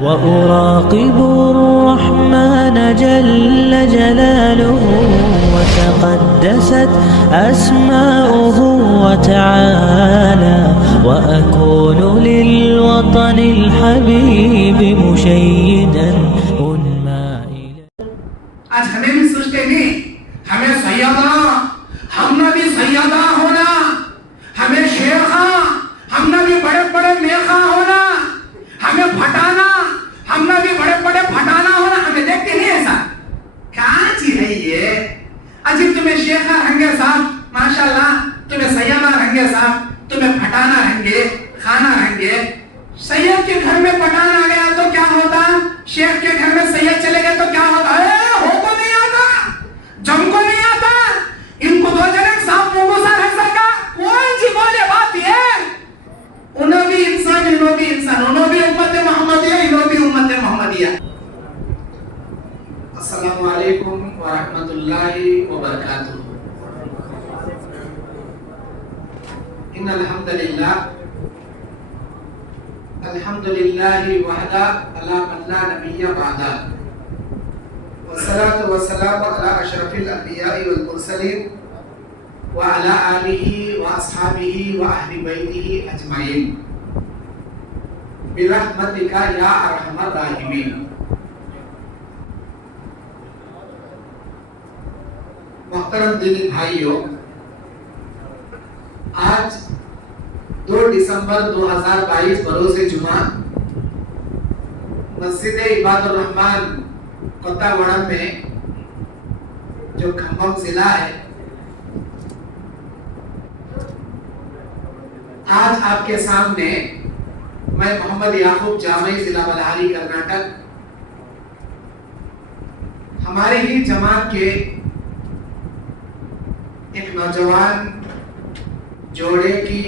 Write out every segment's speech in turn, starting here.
وأراقب الرحمن جل جلاله وتقدست أسماؤه وتعالى وأكون للوطن الحبيب مشيدا أنمى إليه. آج ہمیں بھی سوچتے نہیں ہمیں سیدہ ہم نے بھی سیدہ ہونا، ہمیں شیخہ ہم نے بھی بڑے بڑے میخہ ہونا، ہمیں پھٹانا ہم نے بھی بڑے بڑے پھٹانا ہونا. ہمیں دیکھتے نہیں ایسا کیا چیز ہے یہ عجیب. تمہیں شیخہ رہیں گے صاحب ماشاءاللہ، تمہیں سیدہ رہیں گے صاحب، تمہیں پھٹانا رہیں گے، کھانا رہیں گے. سید کے گھر میں پٹھان آ گیا تو کیا ہوتا، شیخ کے گھر میں سید چلے گئے تو کیا ہوتا. ہو کو نہیں آتا، جم کو نہیں آتا، ان کو دو جنے صاحب موسیٰ رہ سکا. کون سی بولے بات یہ، انہوں بھی انسان انہوں بھی انسان، انہوں بھی امت محمدیہ انہوں بھی امت محمدیہ. السلام علیکم ورحمۃ اللہ وبرکاتہ. ان الحمدللہ الحمدللہ وحدہ لا من لا نبی بعدہ والصلاة والسلام علی اشرف الانبیاء والمرسلین وعلى آلہ واصحابہ واہل بیتہ اجمعین برحمتک یا ارحم الراحمین. محترم دینی بھائیوں، آج 2 دسمبر 2022 بروز جمعہ مسجد عباد الرحمن کوتا گوڑم میں جو کھمم ضلع ہے، آج آپ کے سامنے میں محمد یعقوب جامعی ضلع بلہاری کرناٹک ہمارے ہی جماعت کے ایک نوجوان جوڑے کی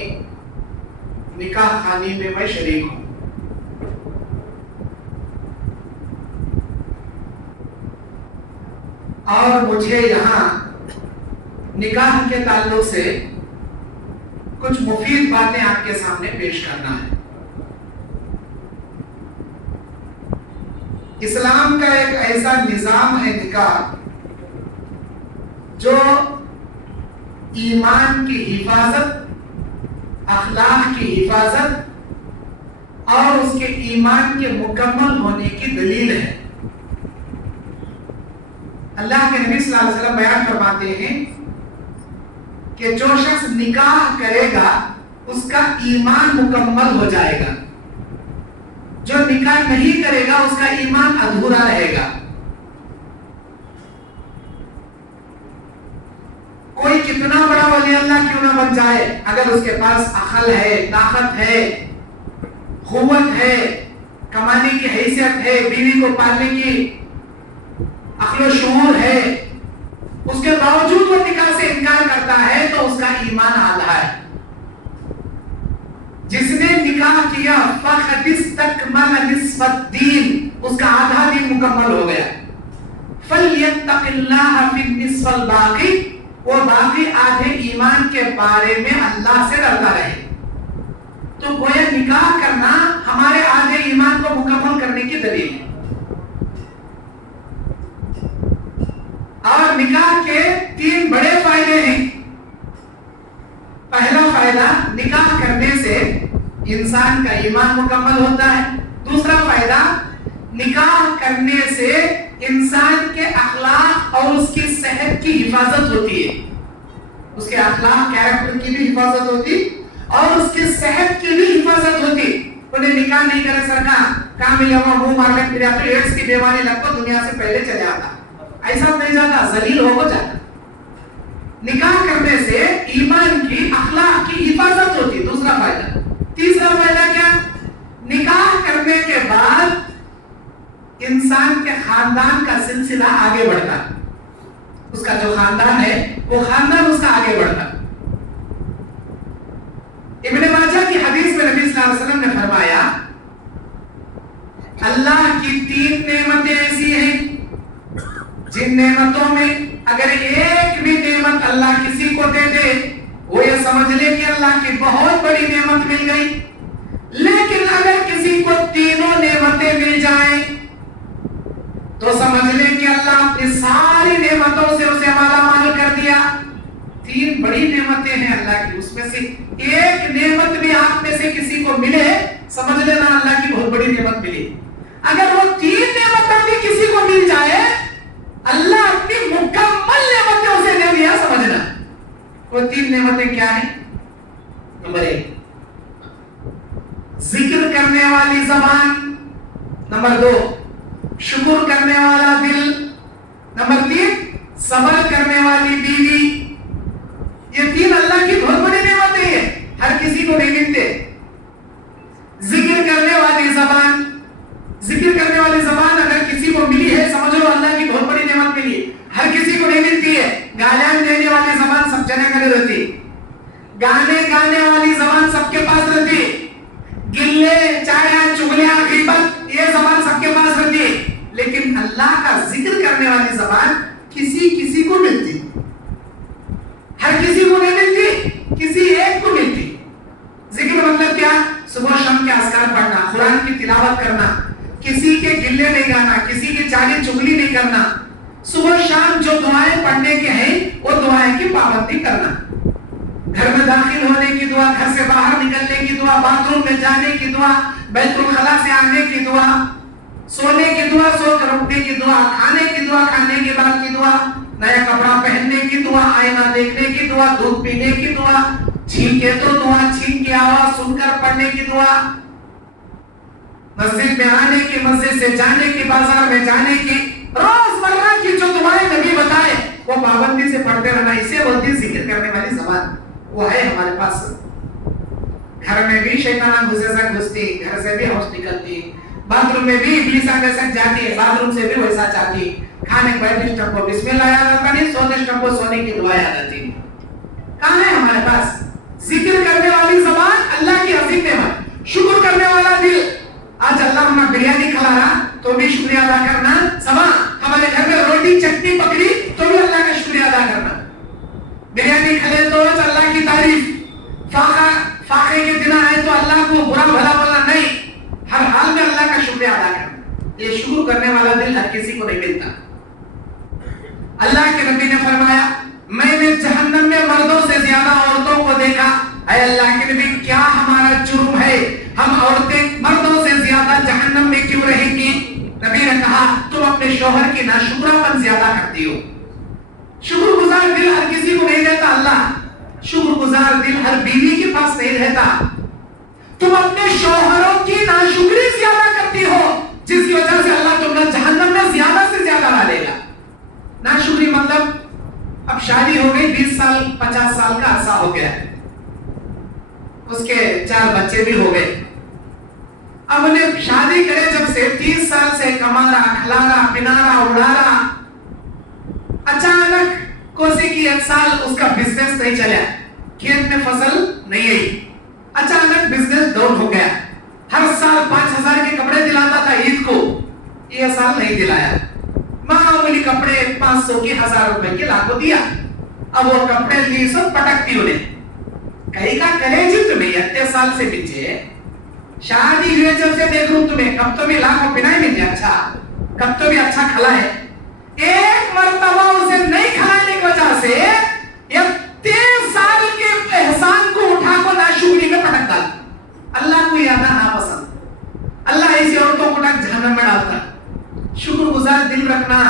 نکاح خوانی میں میں شریک ہوں. اور مجھے یہاں نکاح کے تعلق سے کچھ مفید باتیں آپ کے سامنے پیش کرنا ہے. اسلام کا ایک ایسا نظام ہے نکاح جو ایمان کی حفاظت، اخلاق کی حفاظت اور اس کے ایمان کے مکمل ہونے کی دلیل ہے. اللہ کے نبی صلی اللہ علیہ وسلم بیان فرماتے ہیں کہ جو شخص نکاح کرے گا اس کا ایمان مکمل ہو جائے گا، جو نکاح نہیں کرے گا اس کا ایمان ادھورا رہے گا. کوئی کتنا بڑا ولی اللہ کیوں نہ بن جائے، اگر اس کے پاس عقل ہے، طاقت ہے، قوت ہے، کمانے کی حیثیت ہے، بیوی کو پالنے کی عقل و شعور ہے، اس کے باوجود وہ نکاح سے انکار کرتا ہے تو اس کا ایمان آدھا ہے. جس نے نکاح کیا فقد استکمل نصف الدین، اس کا آدھا دین مکمل ہو گیا. فلیتق اللہ فی النصف الباقی، وہ باقی آدھے ایمان کے بارے میں اللہ سے ڈرتا رہے. تو گویا نکاح کرنا ہمارے آدھے ایمان کو مکمل کرنے کی دلیل ہے. اور نکاح کے 3 بڑے فائدے ہیں. پہلا فائدہ، نکاح کرنے سے انسان کا ایمان مکمل ہوتا ہے. دوسرا فائدہ، نکاح کرنے سے انسان کے اخلاق اور اس کی صحت کی حفاظت ہوتی ہے. اس کے اخلاق، کیریکٹر کی بھی حفاظت ہوتی اور اس کی صحت کی بھی حفاظت ہوتی. انہیں نکاح نہیں کرے سرکار کہاں ملے ہوا منہ مار کے پھر آتے ایڈس کی بیماری لگ کو دنیا سے پہلے چلے آتا. ایسا نہیں جاتا، ذلیل ہو جاتا. نکاح کرنے سے ایمان کی، اخلاق کی حفاظت ہوتی. دوسرا فائدہ. تیسرا فائدہ کیا؟ نکاح کرنے کے بعد انسان کے خاندان کا سلسلہ آگے بڑھتا. اس کا جو خاندان ہے وہ خاندان اس کا آگے بڑھتا. ابن ماجہ کی حدیث میں نبی صلی اللہ علیہ وسلم نے فرمایا اللہ کی 3 نعمتیں ایسی ہیں جن نعمتوں میں اگر ایک بھی نعمت اللہ کسی کو دے دے وہ یہ سمجھ لے کہ اللہ کی بہت بڑی نعمت مل گئی. لیکن اگر کسی کو تینوں نعمتیں مل جائے کو ملے سمجھ لینا اللہ کی بہت بڑی نعمت ملی. اگر وہ 3 نعمتیں بھی کسی کو مل جائے اللہ اپنی مکمل نعمتیں اسے دے دیا سمجھنا. وہ 3 نعمتیں کیا ہیں؟ نمبر 1 ذکر کرنے والی زبان. نمبر 2 شکر کرنے والا دل. نمبر 3 صبر کرنے والی بیوی. یہ 3 اللہ کی بہت بڑی نعمتیں ہیں, ہر کسی کو نہیں ملتے. ذکر کرنے والی زبان, ذکر کرنے والی زبان اگر کسی کو ملی ہے سمجھ لو اللہ کی بہت بڑی نعمت ملی. ہر کسی کو نہیں ملتی ہے. گالیاں دینے والی زبان سب جنے کرے رہتی, گانے گانے والی زبان سب کے پاس رہتی, گلے چاڑیاں چغلیاں غیبت یہ زبان سب کے پاس رہتی, لیکن اللہ کا ذکر کرنے والی زبان کسی کو ملتی, ہر کسی کو نہیں ملتی, کسی ایک کو ملتی. ذکر مطلب کیا؟ صبح شام کے اذکار پڑھنا, قرآن کی تلاوت کرنا, کسی کے گلے نہیں گانا, کسی کی چالی چغلی نہیں کرنا, صبح شام جو دعائیں پڑھنے کے ہیں وہ دعائیں کی پابندی کرنا. گھر میں داخل ہونے کی دعا, گھر سے باہر نکلنے کی دعا, باتھ روم میں جانے کی دعا, بیت الخلا سے آنے کی دعا, سونے کی دعا, سو کر اٹھنے کی دعا, کھانے کی دعا, کھانے کے بعد کی دعا, نیا کپڑا پہننے کی دعا, آئینہ دیکھنے کی دعا, دودھ پینے کی دعا, چھینکے تو دعا, چھینک کی آواز سن کر پڑھنے کی دعا, مسجد میں آنے کی, مسجد سے جانے کی, بازار میں جانے کی, روزمرہ کی جو دعائیں نبی بتائے وہ پابندی سے پڑھتے رہنا. اسے بولتی ذکر کرنے والی زبان. وہ ہے ہمارے پاس. گھر میں بھی شیطان گھسے سے گھستی, گھر سے بھی ہوش نکلتی, باتھ روم میں بھی ابلیس آگے سے جاتی, باتھ روم سے بھی ویسا چاہتی, کھانے کے بعد ٹم کو بسم اللہ یاد آتا نہیں, سونے ٹم کو سونے کی دعا یاد آتی. کہاں ہے ہمارے پاس؟ ذکر کرنے والی زبان اللہ کی عظیم نعمت. شکر کرنے والا دل. آج اللہ ہمیں بریانی کھلا رہا تو بھی شکریہ ادا کرنا. سما ہمارے گھر میں روٹی چٹنی پکڑی تو بھی اللہ کا شکریہ ادا کرنا. بریانی کھلے تو اللہ کی تعریف, فاقے کے دن آئے تو اللہ کو برا بھلا بولنا نہیں, ہر حال میں اللہ کا شکریہ ادا کرنا. یہ شکر کرنے والا دل ہر کسی کو نہیں ملتا. اللہ کے نبی نے فرمایا میں نے جہنم میں مردوں سے زیادہ عورتوں کو دیکھا. اے اللہ کے نبی کیا ہمارا جرم ہے, ہم عورتیں مردوں سے زیادہ جہنم میں کیوں رہیں گی؟ نبی نے کہا تم اپنے شوہر کی ناشکرا پن زیادہ کرتی ہو. شکر گزار دل ہر کسی کو نہیں دیتا اللہ. شکر گزار دل ہر بیوی کے پاس نہیں رہتا. تم اپنے شوہروں کی ناشکری زیادہ کرتی ہو جس کی وجہ سے اللہ تمہیں جہنم میں زیادہ سے زیادہ ڈالے گا. ناشکری مطلب اب شادی ہو گئی, 20 سال 50 سال کا عرصہ ہو گیا, اس کے 4 بچے بھی ہو گئے. اب انہیں شادی کرے جب سے 30 سال سے کما رہا, کھلا رہا, پنا رہا, اڑا رہا, اچانک کوسی کی 1 سال اس کا بزنس نہیں چلا, کھیت میں فصل نہیں آئی, اچانک بزنس ڈاؤن ہو گیا. ہر سال 5000 کے کپڑے دلاتا تھا عید کو, یہ سال نہیں دلایا. معمولی کپڑے 500 کے 1000 روپے کے لاکھوں دیا. اب وہ کپڑے لی سب پٹکتی انہیں, کہیں کا کرے جی تمہیں 30 سال سے پیچھے شادی ہوئے جب سے دیکھوں تمہیں, کب تو بھی لاکھوں پنائی مل جائے, اچھا کب تو بھی اچھا کھلا ہے. ایک مرتبہ اسے نہیں کھلانے کی وجہ سے 30 سال کے احسان کو اٹھا کو ناشکری میں پٹک ڈالا. اللہ کو یہ ناپسند, اللہ ایسی عورتوں کو جہنم میں ڈالتا. شکر گزار دل رکھنا.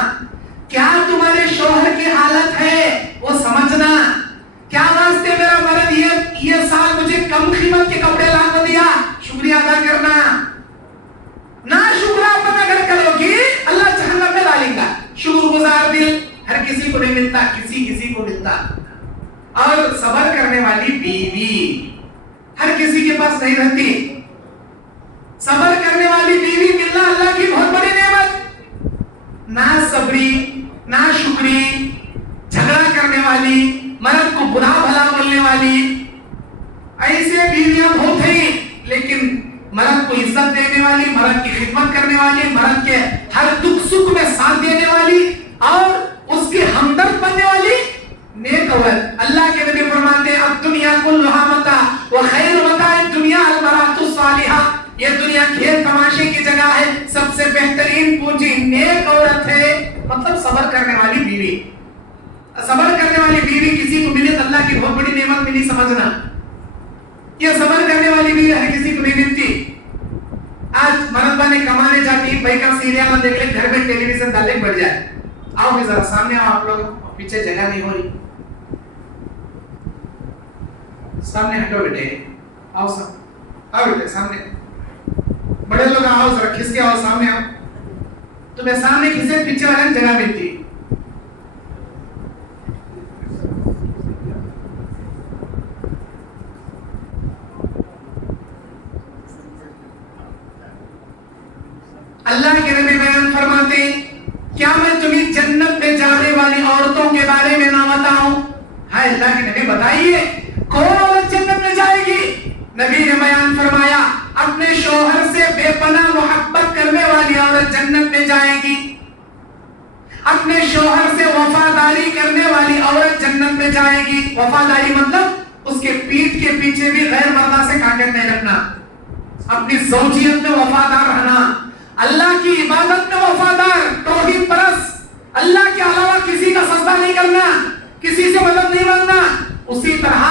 کیا تمہارے شوہر کی حالت ہے وہ سمجھنا. کیا واسطے میرا مرد یہ سال مجھے کم قیمت کے کپڑے لا کر دیا, شکریہ ادا کرنا. نہ شکراپن اگر کرو گی اللہ جہنم میں ڈالے گا. شکر گزار دل ہر کسی کو نہیں ملتا, کسی کو ملتا. اور صبر کرنے والی بیوی ہر کسی کے پاس نہیں رہتی. صبر کرنے والی بیوی ملنا اللہ کی بہت بڑی نعمت. نہ صبری, نہ شکری, جھگڑا کرنے والی, مرد کو برا بھلا بولنے والی, ایسے بیویاں بہت ہیں. لیکن مرد کو عزت دینے والی, مرد کی خدمت کرنے والی, مرد کے ہر دکھ سکھ میں ساتھ دینے والی اور اس کی ہمدرد بننے والی نیک عورت. اللہ کے نبی فرماتے ہیں الدنیا کلھا متاع وخیر متاع الدنیا المرأۃ الصالحہ. یہ دنیا کھیل تماشے کی جگہ ہے, سب سے بہترین پونجی نیک عورت ہے. مطلب صبر کرنے والی بیوی. صبر کرنے والی بیوی کسی کو ملے تو اللہ کی بہت بڑی نعمت ملی سمجھنا. یہ صبر کرنے والی بھی ہر کسی کو نہیں ملتی. آج مرد بانے کمانے جاتی بھائی کا سیریل دیکھ لیں, گھر میں ٹیلی ویژن ڈالے بڑھ جائے. آؤ بھی ذرا سامنے آؤ, آپ لوگ پیچھے جگہ نہیں ہو رہی, سامنے ہٹو بیٹے, آؤ سب آؤ بیٹے سامنے, بڑے لوگ آؤ ذرا کھس کے آؤ سامنے آؤ. تمہیں سامنے کھسے پیچھے والے جگہ ملتی. اللہ کے نبی بیان فرماتے کیا میں تمہیں جنت میں جانے والی عورتوں کے بارے میں نہ بتاؤں؟ ہاں اللہ کے نبی بتائیے کون عورت جنت میں جائے گی؟ نبی نے بیان فرمایا اپنے شوہر سے بے پناہ محبت کرنے والی عورت جنت میں جائے گی. اپنے شوہر سے وفاداری کرنے والی عورت جنت میں جائے گی. وفاداری مطلب اس کے پیٹھ کے پیچھے بھی غیر مردہ سے کانٹیکٹ نہیں رکھنا, اپنی زوجیت میں وفادار رہنا, اللہ کی عبادت میں وفادار, توحید پرست, اللہ کے علاوہ کسی کا سجدہ نہیں کرنا, کسی سے مدد نہیں مانگنا. اسی طرح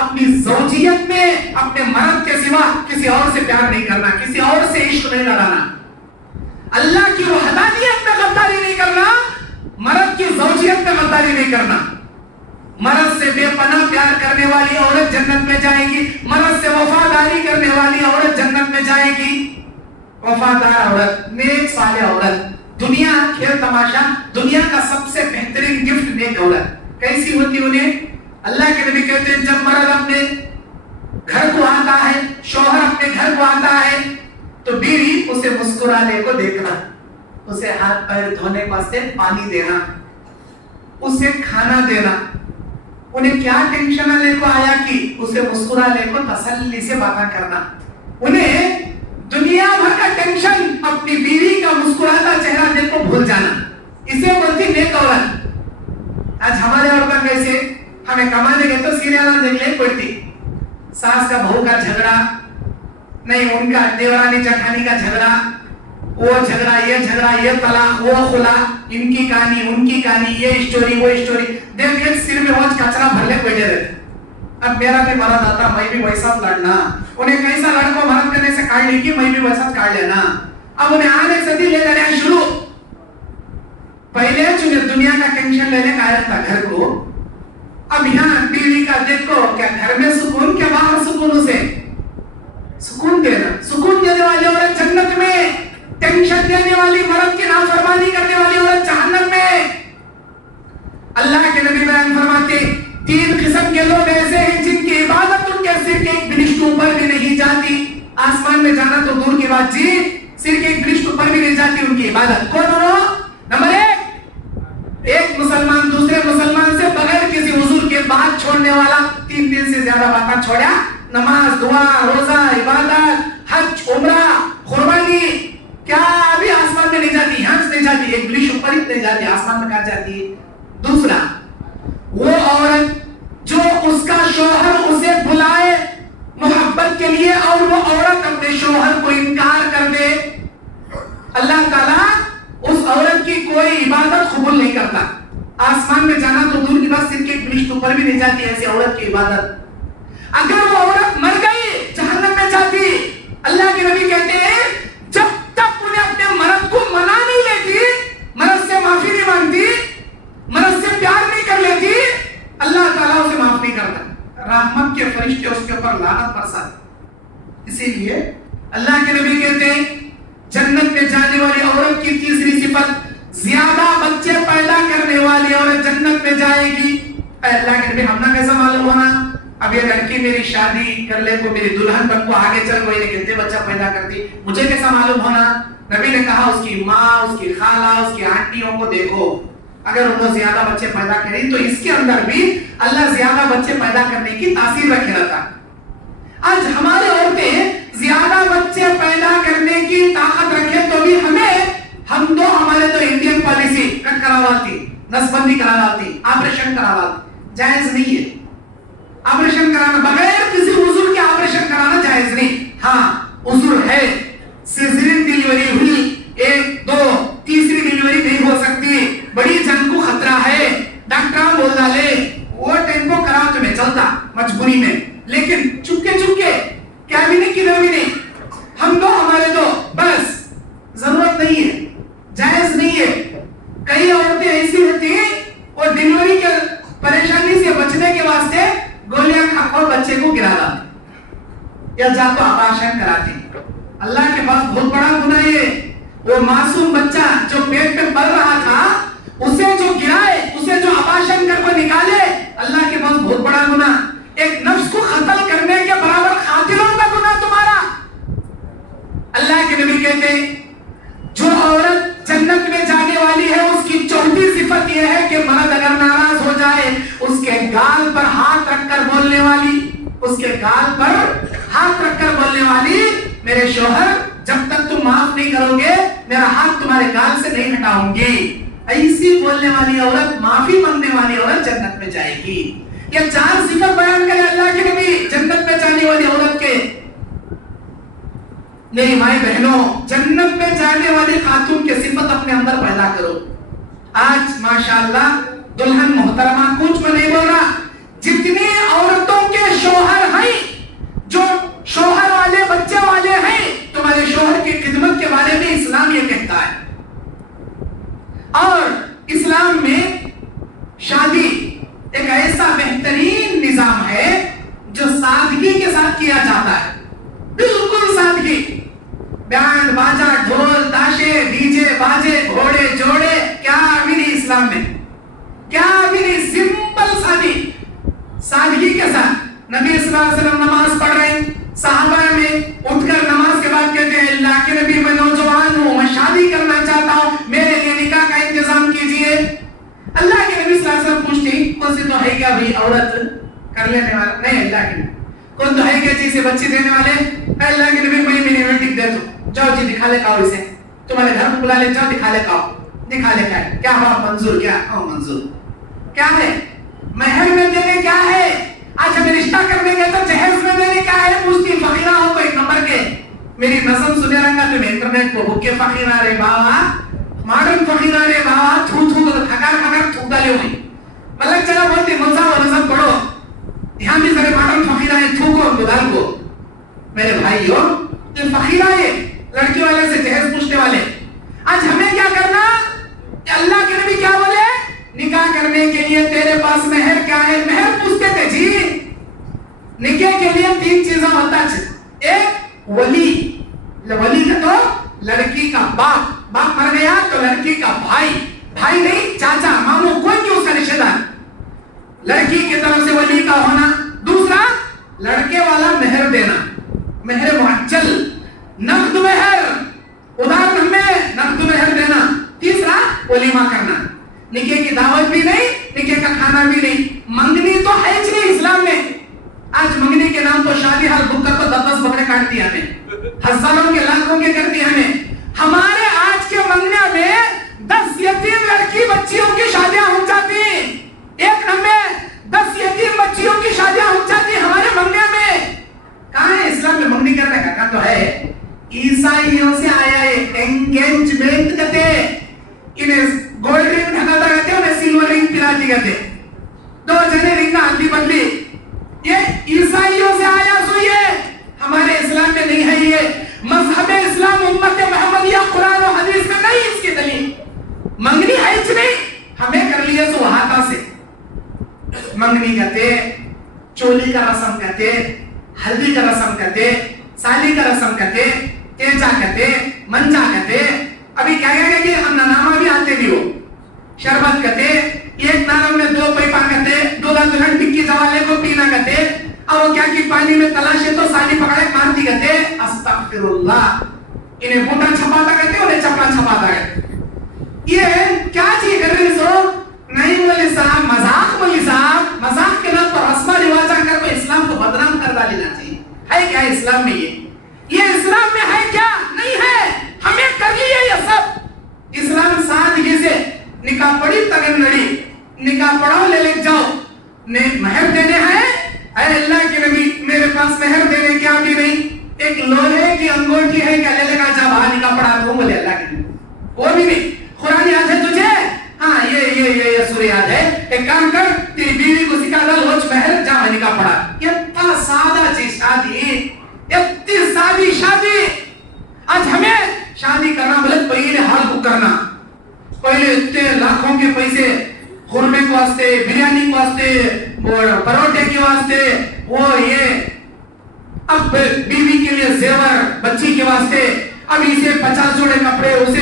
اپنی زوجیت میں اپنے مرد کے سوا کسی اور سے پیار نہیں کرنا, کسی اور سے عشق نہیں لڑانا, اللہ کی وحدانیت میں غداری نہیں کرنا, مرد کی زوجیت میں غداری نہیں کرنا. مرد سے بے پناہ پیار کرنے والی عورت جنت میں جائے گی, مرد سے وفاداری کرنے والی عورت جنت میں جائے گی. وفادار عورت, نیک صالح عورت, دنیا کھیل تماشا, دنیا کا سب سے بہترین گفٹ نیک عورت. کیسی ہوتی انہیں؟ اللہ کے نبی کہتے ہیں جب مرد اپنے گھر کو آتا ہے, شوہر اپنے گھر کو آتا ہے تو بیوی اسے مسکرانے کو دیکھنا, اسے ہاتھ پیر دھونے واسطے پانی دینا, اسے کھانا دینا. انہیں کیا ٹینشن لے کو آیا کہ اسے مسکرانے کو تسلی سے باتیں کرنا. انہیں دنیا بھر کا ٹینشن اپنی بیوی کا مسکراتا چہرہ دیکھ کو بھول جانا, اسے بولتی نیک عورت. آج ہمارے عورتیں کیسے, ہمیں کمانے گئے تو سیریل دیکھ لیں پڑتی, ساس کا بہو کا جھگڑا نہیں, ان کا دیورانی جٹھانی کا جھگڑا, وہ جھگڑا یہ طلاق وہ خلا, ان کی کہانی ان کی کہانی, یہ اسٹوری وہ اسٹوری دیکھ کے سر میں روز کچرا بھر لے بیٹھے رہتے. اب میرا بھی مرد آتا میں بھی ویسا لڑنا, انہیں کیسا لڑکوں مرد کرنے سے کاٹ لی کہ میں بھی ویسا کاٹ لینا. اب انہیں آنے صدی لے لینا شروع. پہلے چونکہ دنیا کا ٹینشن لینے کا آیا تھا گھر کو, اب یہاں بیوی کا دیکھو کیا گھر میں سکون, کیا باہر سکون, اسے سکون دینا. سکون دینے والی عورت جنت میں, ٹینشن دینے والی مرد کی نافرمانی کرنے والی عورت جہنم میں. اللہ کے نبی بیان فرماتے تین قسم کے لوگ ایسے ہیں جن کی عبادت ان کے سر کے ایک برشت اوپر بھی نہیں جاتی. آسمان میں جانا تو دور کی بات جی, سر کے ایک برشت اوپر بھی نہیں جاتی ان کی عبادت. کون انہوں؟ نمبر ایک مسلمان دوسرے مسلمان سے بغیر کسی حضور کے بات چھوڑنے والا, 3 دن سے زیادہ باتیں چھوڑیا, نماز دعا روزہ عبادت حج عمرہ قربانی, کیا ابھی آسمان میں نہیں جاتی, یہاں سے نہیں جاتی, ایک برشت اوپر ہی نہیں جاتی, آسمان میں کہاں جاتی ہے. دوسرا وہ عورت جو اس کا شوہر اسے بلائے محبت کے لیے اور وہ عورت اپنے شوہر کو انکار کر دے, اللہ تعالیٰ اس عورت کی کوئی عبادت قبول نہیں کرتا. آسمان میں جانا تو دور کی بات, سر کے برشت اوپر بھی نہیں جاتی ایسی عورت کی عبادت. اگر وہ عورت مر گئی جہنم میں جاتی. اللہ کے نبی کہتے ہیں جب تک انہیں اپنے مرد کو منا نہیں لیتی, مرد سے معافی نہیں مانگتی, مرد سے پیار نہیں کر لیتی, اللہ تعالیٰ اسے معاف نہیں کرتا, رحمت کے فرشتے اس کے اوپر لعنت برساتے. اسی لیے اللہ کے نبی کہتے ہیں جنت میں جانے والی عورت کی تیسری صفت, زیادہ بچے پیدا کرنے والی عورت جنت میں جائے گی. اللہ کے نبی ہم نے کیسا معلوم ہونا, اب یہ لڑکی میری شادی کر لے کو میری دلہن بن کو آگے چل کوئی نے کتنے بچہ پیدا کر دی, مجھے کیسا معلوم ہونا؟ نبی نے کہا اس کی ماں, اس کی خالہ, اس کی آنٹیوں کو دیکھو, اگر انہوں زیادہ بچے پیدا کریں تو اس کے اندر بھی اللہ زیادہ بچے پیدا کرنے کی تاثیر رکھے رہتا. آج ہمارے عورتیں زیادہ بچے پیدا کرنے کی طاقت رکھے تو بھی ہم تو ہمارے تو انڈین پالیسی کٹ کرواتی, نسبندی کرواتی, آپریشن کرواتی, جائز نہیں ہے. آپریشن کرانا بغیر کسی عذر کے آپریشن کرانا جائز نہیں. ہاں عذر ہے, سیزرین ڈیلیوری ہوئی, 1 2 تیسری ڈیلیوری نہیں ہو سکتی, بڑی جان کو خطرہ ہے, ڈاکٹر بول ڈالے, وہ ٹائم کو کراؤ تمہیں چلتا مجبوری میں, لیکن چپکے वो मासूम बच्चा जो पेट में पल रहा था, उसे जो गिराए, उसे जो अबाशन कर वो निकाले, अल्लाह के पास बहुत बड़ा गुनाह। एक नफ्स को कत्ल करने के बराबर कातिलों का गुनाह तुम्हारा। अल्लाह के नबी कहते जो औरत जन्नत में जाने वाली है उसकी चौथी सिफत यह है कि मर्द अगर नाराज हो जाए उसके गाल पर हाथ रखकर बोलने वाली, उसके गाल पर हाथ रखकर बोलने वाली, मेरे शौहर जब तक तुम माफ नहीं करोगे मेरा हाथ तुम्हारे गाल से नहीं हटाऊंगी। ऐसी बोलने वाली औरत, माफी मांगने वाली औरत जन्नत में जाएगी। ये 4 सिफत बयान करे अल्लाह के नबी जन्नत में जाने वाली औरत के। मेरी माए बहनों, जन्नत में जाने वाली खातून के सिफत अपने अंदर पैदा करो। आज माशाअल्लाह दुल्हन मोहतरमा, कुछ मैं नहीं बोल रहा, जितनी औरतों के शौहर हैं, जो शौहर वाले बच्चे वाले हैं, तुम्हारे शौहर की खिदमत के बारे में इस्लाम ये कहता है। और इस्लाम में शादी एक ऐसा बेहतरीन निजाम है जो सादगी के साथ किया जाता है, बिल्कुल सादगी। बैंड बाजा, ढोल ताशे, डीजे बाजे, घोड़े जोड़े, क्या भी नहीं इस्लाम में, क्या भी नहीं, सिंपल शादी, सादगी के साथ। नबी सल्लल्लाहु अलैहि वसल्लम नमाज पढ़ रहे हैं, साहबा में उठकर नमाज के बाद कहते हैं अल्लाह के नबी मैं नौजवान हूँ, मैं शादी करना चाहता हूँ, मेरे लिए निकाह का इंतजाम कीजिए। अल्लाह के नबी सल्लल्लाहु अलैहि वसल्लम पूछते कौन सी तो है क्या भाई औरत कर लेने वाला? नहीं, अल्लाह के नबी कौन तो है क्या चीज से बच्चे देने वाले? अल्लाह के नबी मैं मेरी बेटी दे दो, जाओ जी दिखा ले खाओ इसे, तुम्हारे घर को बुला ले जाओ, दिखा ले खाओ, दिखा ले खाए। क्या बात मंजूर? क्या मंजूर? क्या है महर में देने? क्या है आज हमें रिश्ता करने गए तो जहेज में देने? क्या है पूछती फकीरा हो कोई नंबर के। मेरी नसम सुने रंगा तुम इंटरनेट को बुके फकीरा रे बाबा, मॉडर्न फकीरा रे बाबा, थू थू तो खकार थूक डाले हुई मतलब जगह बोलती मजा वो नसम पढ़ो, ध्यान भी सारे मॉडर्न फकीरा है, थूको गुदाल को। मेरे भाइयों ये फकीरा है, लड़की वाले से जहेज पूछने वाले। आज हमें क्या करना? अल्लाह के नबी क्या बोले? निकाह करने के लिए तेरे पास महर क्या है? महर पूछते थे जी। निकाह के लिए 3 चीजें होता है। एक वली, वली का तो लड़की का बाप, बाप मर गया तो लड़की का भाई, भाई नहीं चाचा मामू कोई भी उसका रिश्तेदार, लड़की की तरफ से वली का होना। दूसरा लड़के वाला महर देना, महर मुअज्जल, नकद महर, उधार में नकद महर देना। तीसरा वलीमा करना, निकाह की दावत भी नहीं, निकाह का खाना भी नहीं, मंगनी तो है ही नहीं इस्लाम में। आज मंगनी के नाम तो शादी हाल बुक कर तो 10 बकरे काट दिया हमें, हजारों के लाखों के कर दिया हमें। हमारे आज के मंगने में 10 यतीम लड़की बच्चियों की शादियां हो जाती, एक में 10 यतीम बच्चियों की शादियां हो जाती हमारे मंगने में। कहां है इस्लाम में मंगनी करने का? तो है ईसाइयों से आया है, एंगेजमेंट कहते, इन्हें गोल्ड रिंग ढकाता कहते, उन्हें सिल्वर रिंग पिलाती कहते, 2 जने रिंग हल्दी बदली। ये ईसाइयों से आया सुई है, हमारे इस्लाम में नहीं है। ये मजहब इस्लाम उम्मत मुहम्मदिया कुरान और हदीस में नहीं इसकी दलील। मंगनी है ही नहीं, हमें कर लिया सो हाथा से मंगनी कहते, चोली का रस्म कहते, हल्दी का रस्म कहते, साली का रस्म कहते, तेजा कहते, मंजा कहते, अभी क्या कहेंगे हम नामा भी आते नहीं हो, शरबत कहते, एक नारंग में 2 पैपा कहते, 2 दुल्हन टिक्की जवाले को पीना कहते, और वो क्या की पानी में तलाशे तो साली पकड़े मारती कहते, अस्तगफिरुल्लाह। इन्हें बूटा छपाता कहते, उन्हें चपला छपाता कहते। ये क्या चीज कर रही सो? नहीं बोले साहब, मजाक बोली साहब, मजाक के नाम पर रस्म रिवाज कर को इस्लाम को बदनाम कर डालना चाहिए। है क्या इस्लाम में? ये इस्लाम में है क्या? नहीं है, हमें कर लिया ये सब। इस्लाम सादगी से निकाह पड़ी तगन लड़ी, निकाह पढ़ाओ ले ले जाओ, ने महर देने हैं, अल्लाह के नबी मेरे पास महर देने क्या भी नहीं, एक लोहे की अंगूठी है क्या, ले लेगा जा वहां निकाह पढ़ा दूं, बोले अल्लाह के नबी वो भी नहीं। कुरान याद है तुझे? हाँ ये सूरह याद है, एक काम कर तेरी बीवी को सिखा दो, रोज महर जा मैं निकाह पढ़ा। ये इतना सादा चीज शादी, इतनी सादी शादी। आज हमें शादी करना बोले पहले हाल बुक करना, पहले इतने लाखों के पैसे खुरमे के वास्ते, बिरयानी के वास्ते, परोठे के वास्ते, वो ये, अब बीवी के लिए जेवर, बच्ची के वास्ते, अब इसे 50 जोड़े कपड़े, उसे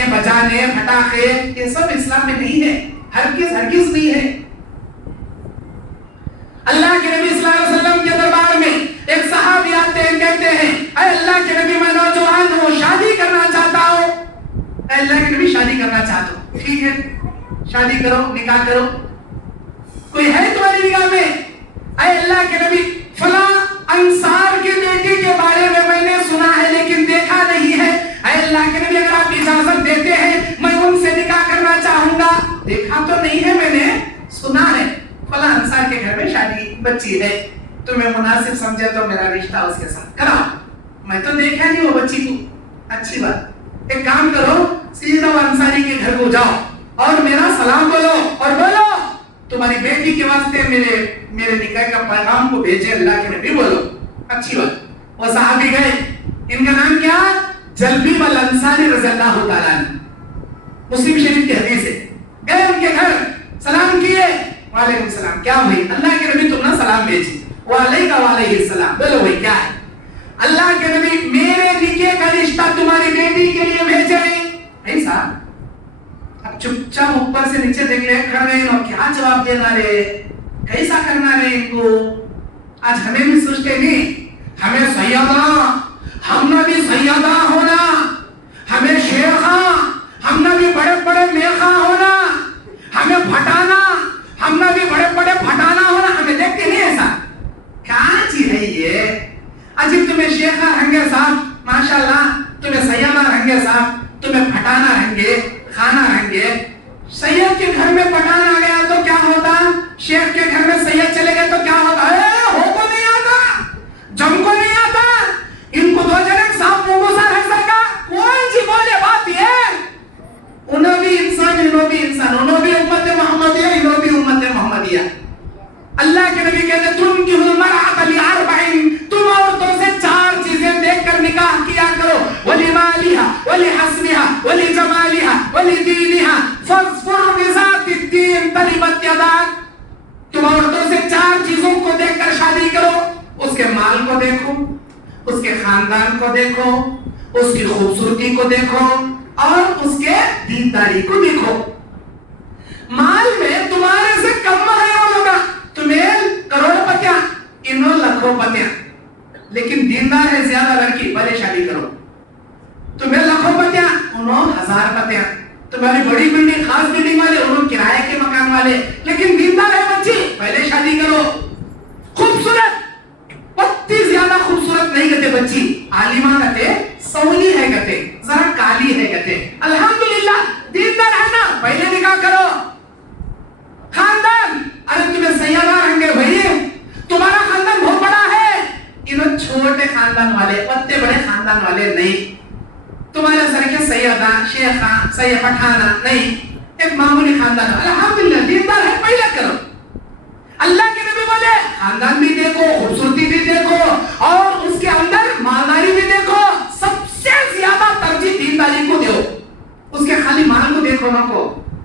गाने बजाने फटाखे, ये सब इस्लाम में नहीं है, हरगिज़ नहीं है। अल्लाह के नबी सल्लल्लाहु अलैहि वसल्लम के दरबार में एक सहाबी आते हैं, कहते हैं अरे अल्लाह के नबी मैं नौजवान हूँ, शादी करना चाहता हूँ। अल्लाह के नबी शादी करना चाहते हो, ठीक है शादी करो, निकाह करो, कोई है तुम्हारी निगाह में? अरे अल्लाह के नबी फला अंसार की बेटी के बारे में मैंने सुना है लेकिन देखा नहीं है। अरे अल्लाह के नबी अगर आप इजाजत देते हैं मैं उनसे निकाह करना चाहूंगा। देखा तो नहीं है मैंने, सुना है फला अंसार के घर में शादी बच्ची है, तुम्हें मुनासिब समझे तो मेरा रिश्ता उसके साथ कराओ। मैं तो देखा नहीं वो बच्ची को, अच्छी बात, एक काम करो सीधा अंसारी के घर को जाओ और मेरा सलाम बोलो और बोलो तुम्हारी बेटी के वास्ते मेरे निकाह का पैगाम को भेजे अल्लाह के नबी, बोलो, अच्छी बात। वो साहबी गए, इनका नाम क्या? जलबीब अल अंसारी रज़ियल्लाहु ताला अन्हु, मुस्लिम शरीफ की हदीस है। गए उनके घर, सलाम किए, वालेकुम सलाम, क्या भाई अल्लाह के नबी तुमने सलाम भेजी, वालेका वालेहि सलाम, बोलो भाई क्या है? अल्लाह के नबी मेरे निकाह का रिश्ता तुम्हारी बेटी के लिए भेजे नहीं। ऐसा अब चुपचाप ऊपर से नीचे देख रहे खड़ गए और क्या जवाब देना रे, कैसा करना रे इनको? आज हमें भी सोचते नहीं, हमें सैयदा, हमने भी सैयदा होना, हमें शेखा, हमने भी बड़े बड़े मेखा होना, हमें फटाना, हमने भी बड़े बड़े फटाना होना, हमें देखते नहीं ऐसा। क्या चीज है ये? अजी तुम्हें शेखा रहेंगे साहब, माशाल्लाह, तुम्हें सैयदा रहेंगे साहब, तुम्हें फटाना रहेंगे, खाना रहेंगे। सैयद के घर में पठान आ गया तो क्या होता? शेख के घर में सैयद चले गए तो क्या होता? हो तो नहीं आता, जम को नहीं आता, इनको दो जने साफ मुंह रह सका, कौन सी बोले बात ये? उन्हों भी इंसान, इन्हों भी इंसान, उन्हों भी उम्मत मोहम्मदिया, इन्हों भी उम्मत मोहम्मदिया। अल्लाह के नबी कहते तुम की हुलमरात अली अरबाइन, तुम औरतों से 4 चीजें देखकर निकाह किया करो, वली मालिहा वली हस्निहा वली जमालिहा वली दीनिहा फज़फुर बिज़ाति दीन तरिबत यदाक। तुम औरतों से 4 चीजों को देखकर शादी करो, उसके माल को देखो, उसके खानदान को देखो, उसकी खूबसूरती को देखो और उसके दीनदारी को देखो। माल में तुम्हारे से कम है वो लोग, तुम्हें करोड़पतियां, इन्हों लाखोंपतियां, लेकिन दीनदार है ज्यादा लड़की, पहले शादी करो। तुम्हें लाखोंपतियां, उन्हों हजारपतियां, तुम्हारी बड़ी बिल्डिंग, खास बिल्डिंग वाले, उन्हों किराए के मकान वाले, लेकिन दीनदार है बच्ची, पहले शादी करो। खूबसूरत, पत्ती ज्यादा खूबसूरत नहीं कहते बच्ची, आलिमा कहते, सौली है कहते, जरा काली है कहते, अल्हम्दुलिल्लाह दीनदार है ना, पहले निकाह करो। खानदान, अरे तुम्हें सैयदा रहेंगे भाई, तुम्हारा खानदान बहुत बड़ा है, इन्हों छोटे खानदान वाले, पत्ते बड़े खानदान वाले नहीं, तुम्हारे सर के सैयदा, शेखा, सैयद पठाना नहीं, एक मामूली खानदान, अल्हम्दुलिल्लाह दीनदार है, पहले करो। अल्लाह के नबी बोले खानदान भी देखो, खूबसूरती भी देखो और उसके अंदर मालदारी भी देखो, सबसे ज्यादा तरजीह दीनदारी को दो, उसके खाली माल को देखो ना को।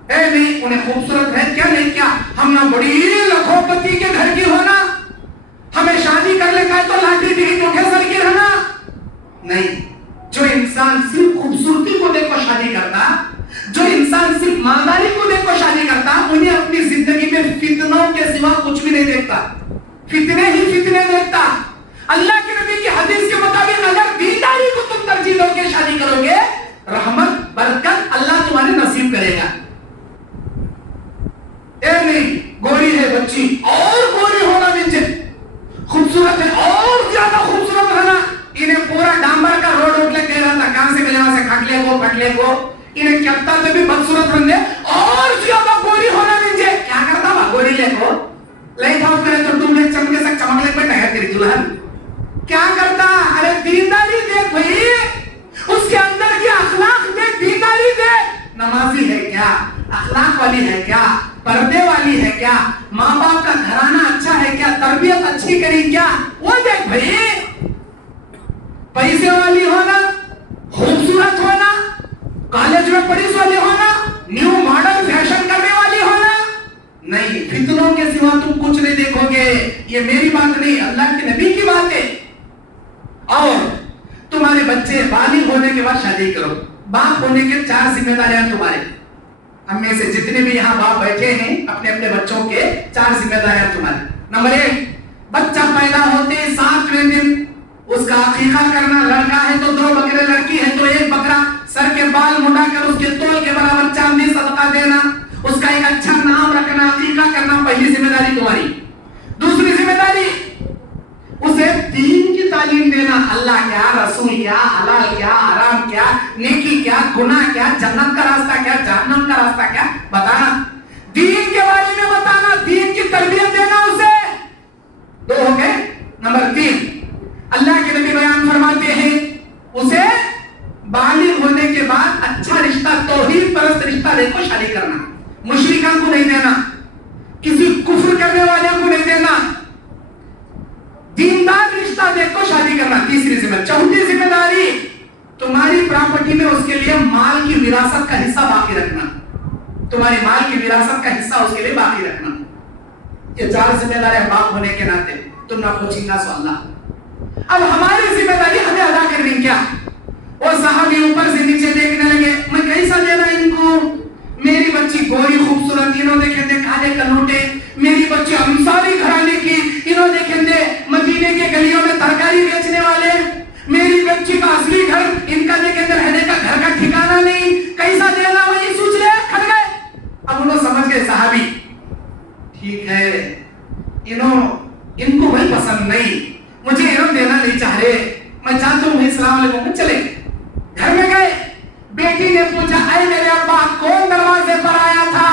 ए नहीं, उन्हें खूबसूरत है क्या नहीं क्या, हम ना बड़ी लखोपति के घर की होना, हमें शादी कर लेगा तो लाठी दी टोखे सर की रहना नहीं। जो इंसान सिर्फ खूबसूरती को देखकर शादी करता, जो इंसान सिर्फ मालदारी को देखकर शादी करता, उन्हें अपनी जिंदगी में फितनों के सिवा कुछ भी नहीं देखता, फितने ही फितने देखता। अल्लाह के नबी की हदीस के मुताबिक अगर दीनदारी को तुम तरजीह दोगे, शादी करोगे, रहमत बरकत अल्लाह तुम्हारे नसीब करेगा। नहीं गोरी है बच्ची और गोरी होना नीचे, खूबसूरत है और ज्यादा खूबसूरत होना, इन्हें पूरा डांबर का रोड उठ लग गया था, कहां से मिला से खटले को इन्हें कहता तो भी बदसूरत बन गए और ज्यादा गोरी होना नीचे। क्या करता हुआ गोरी ले को लाइट ऑफ करे तो तुम एक चमके से चमक ले बैठा है तेरी दुल्हन, क्या करता? अरे दीनदारी देख भाई, उसके अंदर की अखलाक देख, दीनदारी देख, नमाजी है क्या, अखलाक वाली है क्या, पर्दे वाली है क्या, माँ बाप का घराना अच्छा है क्या, तरबियत अच्छी करी क्या, वो देख भाई। पैसे वाली होना, खूबसूरत होना, कॉलेज में पढ़ी वाली होना, न्यू मॉडल फैशन करने वाली होना नहीं, फितनों के सिवा तुम कुछ नहीं देखोगे। ये मेरी बात नहीं, अल्लाह के नबी की बात है। और तुम्हारे बच्चे बालिग होने के बाद शादी करो, बाप होने के 4 जिम्मेदारियां तुम्हारे, हम में से जितने भी यहाँ बाप बैठे हैं अपने अपने बच्चों के 4 जिम्मेदारियां तुम्हारी। नंबर 1, बच्चा पैदा होते 7वें दिन उसका अकीका करना, लड़का है तो 2 बकरे, लड़की है तो 1 बकरा, सर के बाल मुंडा कर उसके तोल के बराबर चांदी सदका देना, उसका एक अच्छा नाम रखना, अकीका करना, पहली जिम्मेदारी तुम्हारी। दूसरी जिम्मेदारी उसे दीन की तालीम देना, अल्लाह क्या, रसूल क्या, हलाल क्या, हराम क्या, नेकी क्या, गुनाह क्या, जन्नत का रास्ता क्या, जहन्नम का रास्ता क्या, बताना, दीन के बारे में बताना, दीन की तरबियत देना उसे। 2 हो गए। नंबर 3, अल्लाह के नबी बयान फरमाते हैं उसे बालिग होने के बाद अच्छा रिश्ता, तौहीद परस्त रिश्ता देखो शादी करना, मुशरिका को नहीं देना, किसी कुफ्र करने वाले को नहीं देना, दीनदार रिश्ता देखो शादी करना। तीसरी जिम्मेदारी। चौथी जिम्मेदारी तुम्हारी प्रॉपर्टी में उसके लिए माल की विरासत का हिस्सा बाकी रखना, तुम्हारी माल की विरासत का हिस्सा उसके लिए बाकी रखना। ये 4 जिम्मेदारियां बाप होने के नाते तुम ना पूछेंगा सो अल्लाह। अब हमारी जिम्मेदारी हमें अदा करनी क्या? वो साहबी ऊपर से नीचे देखने लगे, मैं कैसा दे रहा इनको, मेरी बच्ची गोरी खूबसूरत, इन्हों देखेंगे काले कलूटे, मेरी बच्ची अंसारी घराने की, इन्हों देखेंगे मदीने के गलियों में तरकारी बेचने वाले, मेरी बच्ची का असली घर, इनका देखेंगे रहने का घर का ठिकाना नहीं, कैसा देना, वही सोच ले खड़ गए। अब उन्होंने समझ गए साहबी, ठीक है इनको वही पसंद नहीं, मुझे इन्हों देना नहीं चाह रहे, मैं चाहता हूँ अस्सलाम वालेकुम, चले। घर में गए, बेटी ने पूछा, ऐ मेरे अब्बा कौन दरवाजे पर आया था?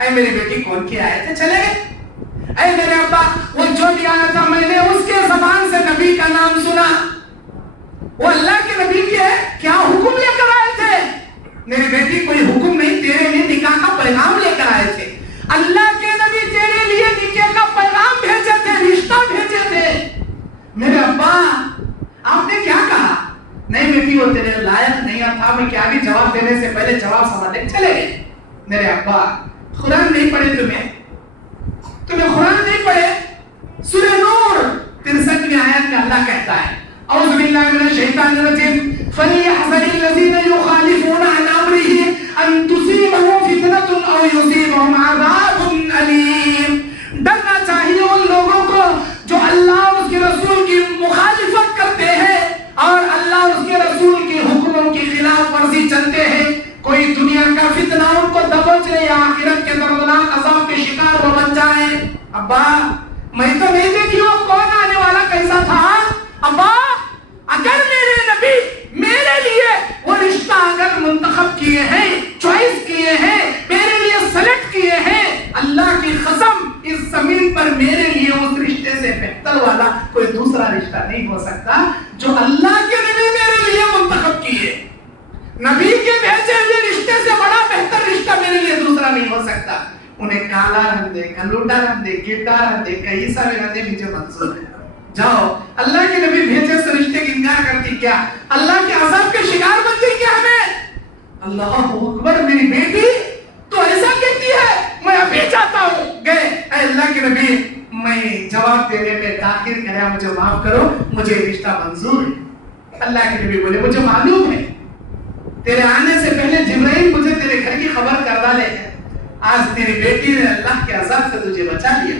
ऐ मेरी बेटी कौन के आए थे? चले गए। ऐ मेरे अब्बा वो जो भी आया था मैंने उसके ज़बान से नबी का नाम सुना, वो अल्लाह के नबी के क्या हुक्म लेकर आए थे? मेरी बेटी कोई हुक्म नहीं, तेरे लिए निकाह का पैगाम लेकर आए थे, अल्लाह के नबी तेरे लिए निकाह का पैगाम भेजे थे, रिश्ता भेजे थे। मेरे अब्बा आपने क्या कहा? नहीं बेटी वो तेरे लायक नहीं था, मैं क्या भी जवाब देने से पहले जवाब समझ ले, चले गए। मेरे अब्बा कुरान नहीं पढ़े, तुम्हें कुरान नहीं पढ़े? सूरह नूर 63वें आयत में अल्लाह कहता है, औज़ु बिल्लाहि मिनश शैतानिर रजीम, फलियहज़रिल लज़ीना युखालिफूना अन अम्रिही अन तुसीबहुम फितनतुन औ युसीबहुम अज़ाबुन अलीम। डरना चाहिए उन लोगों को जो अल्लाह और उसके रसूल की मुखालिफत करते हैं और अल्लाह और उसके रसूल के हुक्मों की खिलाफ वर्जी चलते हैं, कोई दुनिया का फितना उनको दबोच ले या आखिरत के दर्दनाक अज़ाब के शिकार वो बन जाए। अब्बा मैं तो नहीं देखी वो कौन आने वाला कैसा था। अब्बा अगर मेरे नबी मेरे लिए वो रिश्ता अगर मुंतखब किए हैं, चॉइस किए हैं, मेरे लिए सेलेक्ट किए हैं, अल्लाह की कसम इस जमीन पर मेरे लिए उस रिश्ते से बेहतर वाला कोई दूसरा रिश्ता नहीं हो सकता जो अल्लाह के नबी मेरे लिए मुंतखब किए। नबी के भेजे हुए रिश्ते से बड़ा बेहतर रिश्ता मेरे लिए दूसरा नहीं हो सकता। उन्हें काला रंग दे, कलूटा रंग दे, गिट्टा रंग दे, कई सारे रंग दे, मुझे मंजूर है। जाओ, अल्लाह के नबी भेजे से रिश्ते की इनकार करती क्या? अल्लाह के अज़ाब के शिकार बनती क्या हमें? अल्लाहू अकबर, मेरी बेटी तो ऐसा कहती है, मैं अभी चाहता हूँ। गए, अल्लाह के नबी मैं जवाब देने में ताखिर कराया, मुझे माफ करो, मुझे रिश्ता मंजूर है। अल्लाह के नबी बोले, मुझे मालूम है तेरे आने से पहले जिब्राइल मुझे तेरे घर की खबर कर डाले, आज तेरी बेटी ने अल्लाह के अज़ाब से तुझे बचा लिया।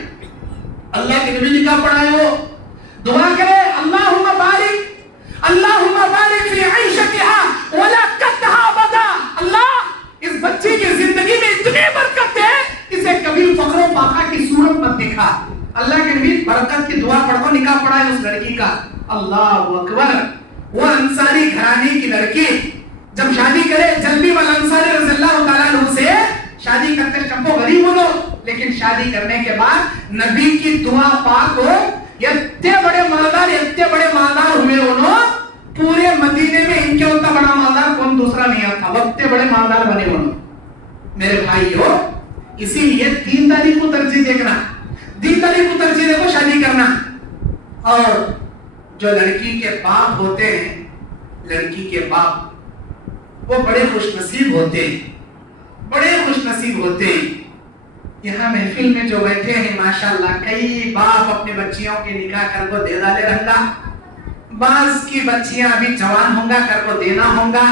अल्लाह के नबी निकाह पढ़ाए, वो दुआ करे, अल्लाहुम्मा बारिक फी ऐशतिहा वला कतहा बदा। अल्लाह इस बच्ची की जिंदगी में इतनी बरकत है, इसे कभी फख्र व फाखा की सूरत मत दिखा। अल्लाह के नबी बरकत की दुआ पढ़कर निकाह पढ़ाए उस लड़की का। अल्लाहू अकबर, वो अंसारी घराने की लड़की जब शादी करे, जल्दी वाला अंसारी रज़ियल्लाहु ताला अन्हु से शादी करते चंपो गरीब हो, लेकिन शादी करने के बाद नबी की दुआ पाक हो, इतने बड़े मालदार हुए उन्होंने, पूरे मदीने में इनके उतना बड़ा मालदार कौन दूसरा नहीं आता, इतने बड़े मालदार बने उन्होंने। मेरे भाइयों, इसीलिए दीनदारी को तरजीह देखना, दीनदारी को तरजीह देखो शादी करना। और जो लड़की के बाप होते हैं, लड़की के बाप वो बड़े खुशनसीब होते हैं, बड़े खुशनसीब होते हैं। यहाँ महफिल में जो बैठे हैं माशाल्लाह, कई बाप अपने बच्चियों के निकाह कर को दे डाले रंगा, बाज की बच्चियां अभी जवान होंगा कर को देना होगा,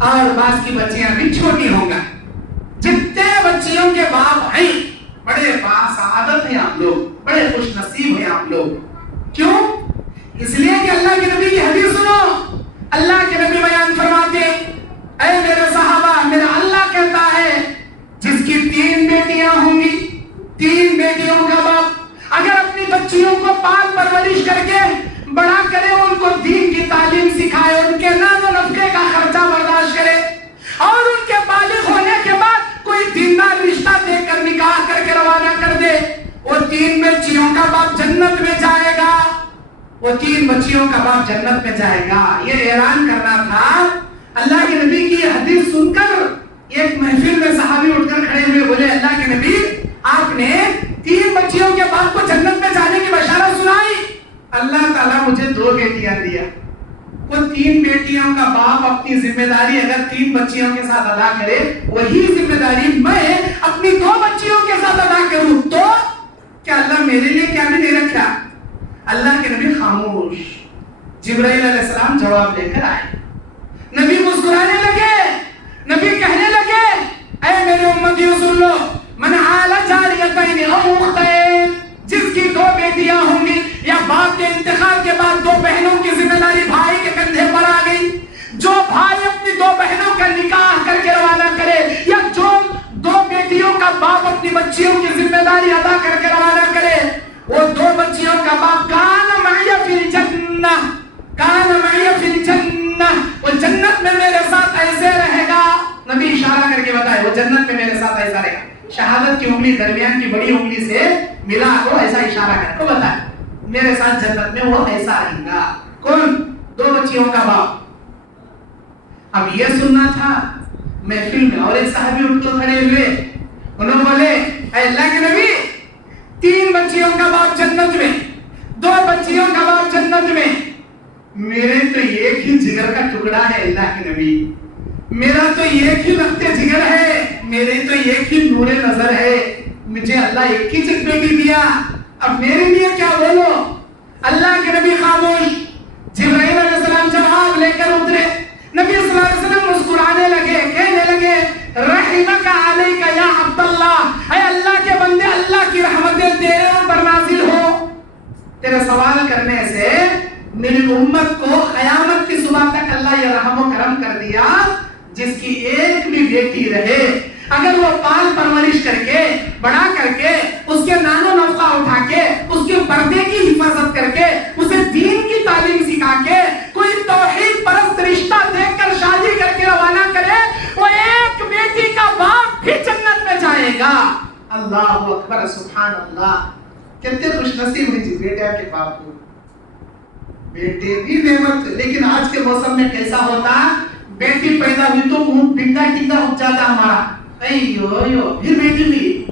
اور بعض کی بچیاں بھی چھوٹی ہوں گا. جتنے بچیوں کے باپ ہیں بڑے سعادت ہیں آپ لوگ, بڑے خوش نصیب ہیں آپ لوگ. کیوں؟ اس لیے کہ اللہ کے نبی کی حدیث سنو. اللہ کے نبی بیان فرماتے, اے میرے صحابہ, میرا اللہ کہتا ہے جس کی 3 بیٹیاں ہوں گی, 3 بیٹیوں کا باپ اگر اپنی بچیوں کو پال پرورش کر کے بڑا کرے, ان کو دین کی تعلیم سکھائے, ان کے نان و نفقے کا خرچہ برداشت کرے, اور ان کے بالغ ہونے کے بعد کوئی دیندار رشتہ دے کر نکاح کر کے روانہ کر دے, وہ 3 بچیوں کا باپ جنت میں جائے گا. وہ 3 بچیوں کا باپ جنت میں جائے گا. یہ اعلان کرنا تھا. اللہ کے نبی کی حدیث سن کر ایک محفل میں صحابی اٹھ کر کھڑے ہوئے, بولے اللہ کے نبی آپ نے 3 بچیوں کے باپ کو جنت میں جانے کی بشارت سنائی. اللہ تعالیٰ مجھے 2 بیٹیاں دیا. وہ 3 بیٹیوں کا باپ اپنی ذمہ داری اگر 3 بچیوں کے ساتھ ادا کرے, وہی ذمہ داری میں اپنی 2 بچیوں کے ساتھ ادا کروں, تو کیا اللہ میرے لیے کیا نہیں رکھا؟ اللہ کے نبی خاموش. جبرائیل علیہ السلام جواب لے کر آئے. نبی مسکرانے لگے, نبی کہنے لگے, اے میرے امتیوں سن لو, من عال جاریتین او اختین, جس کی 2 بیٹیاں ہوں گی یا باپ کے انتقال کے بعد 2 بہنوں کی ذمہ داری بھائی کے کندھے پر آ گئی, جو بھائی اپنی 2 بہنوں کا نکاح کر کے روانہ کرے, یا جو 2 بیٹیوں کا باپ اپنی بچیوں کی ذمہ داری ادا کر کے روانہ کرے, وہ 2 بچیوں کا باپ کان معی فی الجنہ, کان معی فی الجنہ, وہ جنت میں میرے ساتھ ایسے رہے گا. نبی اشارہ کر کے بتائے وہ جنت میں میرے ساتھ ایسا رہے گا. شہادت کی انگلی درمیان کی بڑی انگلی سے ملا کو ایسا اشارہ کر کے بتائے میرے ساتھ جنت میں وہ ایسا رہے گا. کون؟ 2 بچیوں کا باپ. اب یہ سننا تھا محفل میں, اور ایک صحابی اٹھ کر کھڑے ہوئے, انہوں نے بولے اے اللہ کے نبی 3 بچیوں کا باپ جنت میں, 2 بچیوں کا باپ جنت میں, میرے تو ایک ہی جگر کا ٹکڑا ہے اللہ کے نبی, میرا تو ایک ہی لگتے جگر ہے, میرے تو ایک ہی نور نظر ہے, مجھے اللہ ایک ہی چک بیٹی دیا, اب میرے لیے کیا بولو؟ اللہ کے نبی خاموش. جبرائیل علیہ السلام جواب لے کر اترے. نبی صلی اللہ علیہ وسلم مسکرانے لگے, کہنے لگے رحمک علیک یا عبداللہ, اے اللہ کے بندے, اللہ کی رحمتیں تیرے پر نازل ہو. تیرے سوال کرنے سے میری امت کو قیامت کی صبح تک اللہ یہ رحم و کرم کر دیا, جس کی ایک بھی بیٹی رہے اگر وہ پال پرورش کر کے بڑا کر کے اس کے نان و نفقہ اٹھا کے اس کے پردے کی حفاظت کر کے اسے دین کی تعلیم سکھا کے کوئی توحید پرست رشتہ دیکھ کر شادی کر کے روانہ کرے, وہ ایک بیٹی کا باپ بھی جنت میں جائے گا. اللہ اکبر, سبحان اللہ. کتنے خوش نصیب ہوئی جی بیٹے کے باپ کو. بیٹے بھی نعمت, لیکن آج کے موسم میں کیسا ہوتا, بیٹی پیدا ہوئی تو منہ پنڈا ٹنڈا اٹھ جاتا ہمارا, پھر بیٹی ہوئی,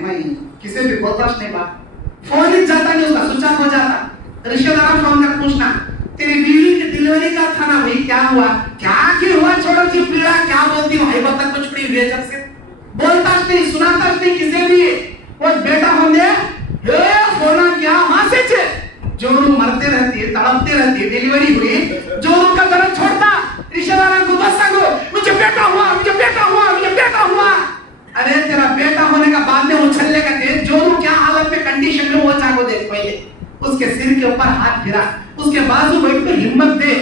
میں کسی بھی برداشت نہیں بات, فون ہی جاتا نہیں, اس کا سوئچ آف ہو جاتا. رشتہ دار فون کر پوچھنا تیری بیوی کی ڈلیوری کا تھا نا بھائی, کیا ہوا, کیا ہوا, چھوڑو جی پیڑا, کیا بولتی ہو, بہت تک کچھ پڑی ہوئی جب سے بولتا نہیں, سناتا نہیں کسی بھی. وہ بیٹا ہوں گے فونا کیا وہاں سے چھے, جورو مرتے رہتی ہے, تڑپتے رہتی ہے, ڈیلیوری ہوئی, جورو کا درد چھوڑتا, رشتہ داروں کو بس سکو مجھے بیٹا ہوا, مجھے بیٹا ہوا, مجھے بیٹا ہوا. ارے تیرا بیٹا ہونے کا بعد میں اچھلنے کا تیز, جورو کیا حالت میں کنڈیشن میں وہ چاہ کو دیکھ پہلے, اس کے سر کے اوپر ہاتھ پھرا, اس کے بازو بیٹھ کو ہمت دے,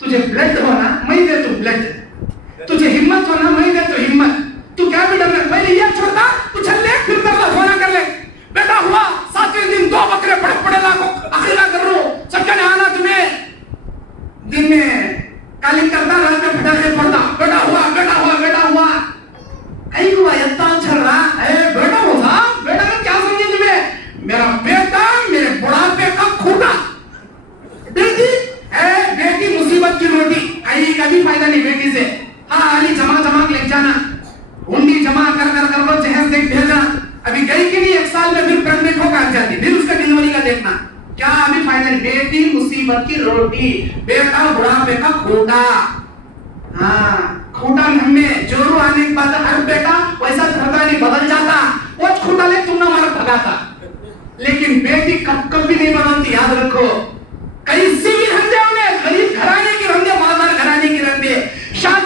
تجھے بلڈ ہونا میں دے تو بلڈ, تجھے ہمت ہونا میں دے تو ہمت, تو کیا بھی ڈرنا, پہلے یہ چھوڑتا اچھل لے پھر کر لے, ہونا کر لے. بیٹا ہوا 7ویں دن 2 بکرے پڑے لاکھوں اخیرہ کر رہو, سب کہنے آنا تمہیں, دن میں کالنگ کرتا, رات میں پھٹاکے پڑتا, بیٹا ہوا, بیٹا ہوا, بیٹا ہوا. کئی ہوا اتنا چل رہا ہے, بیٹا ہوگا, بیٹا میں کیا سمجھے تمہیں, میرا بیٹا میرے بڑھاپے کا کھوٹا. بیٹی مصیبت کی روٹی, کہیں کا بھی فائدہ نہیں بیٹی سے. ہاں علی جمع لے جانا, ہنڈی جمع کر وہ جہاز دیکھ بھیجنا, ابھی گئی کہ نہیں 1 سال میں پھر پریگننٹ ہو کر جاتی, پھر اس کا ڈیلیوری کا دیکھنا, کیا ابھی فائدہ نہیں. بیٹی مصیبت کی روٹی, بیٹا بڑھاپے کا کھوٹا. ہاں کھوٹا ہمیں جورو آنے کے بعد ہر بیٹا ویسا دھرتا نہیں, بدل جاتا, وہ کھوٹا لے تم نہ مارا بھگاتا, لیکن بیٹی کب بھی نہیں بدلتی, یاد رکھو. کئی سی بھی رہتے انہیں غریب گھرانے کی رہتے, مالدار گھرانے کی رہتے, شادی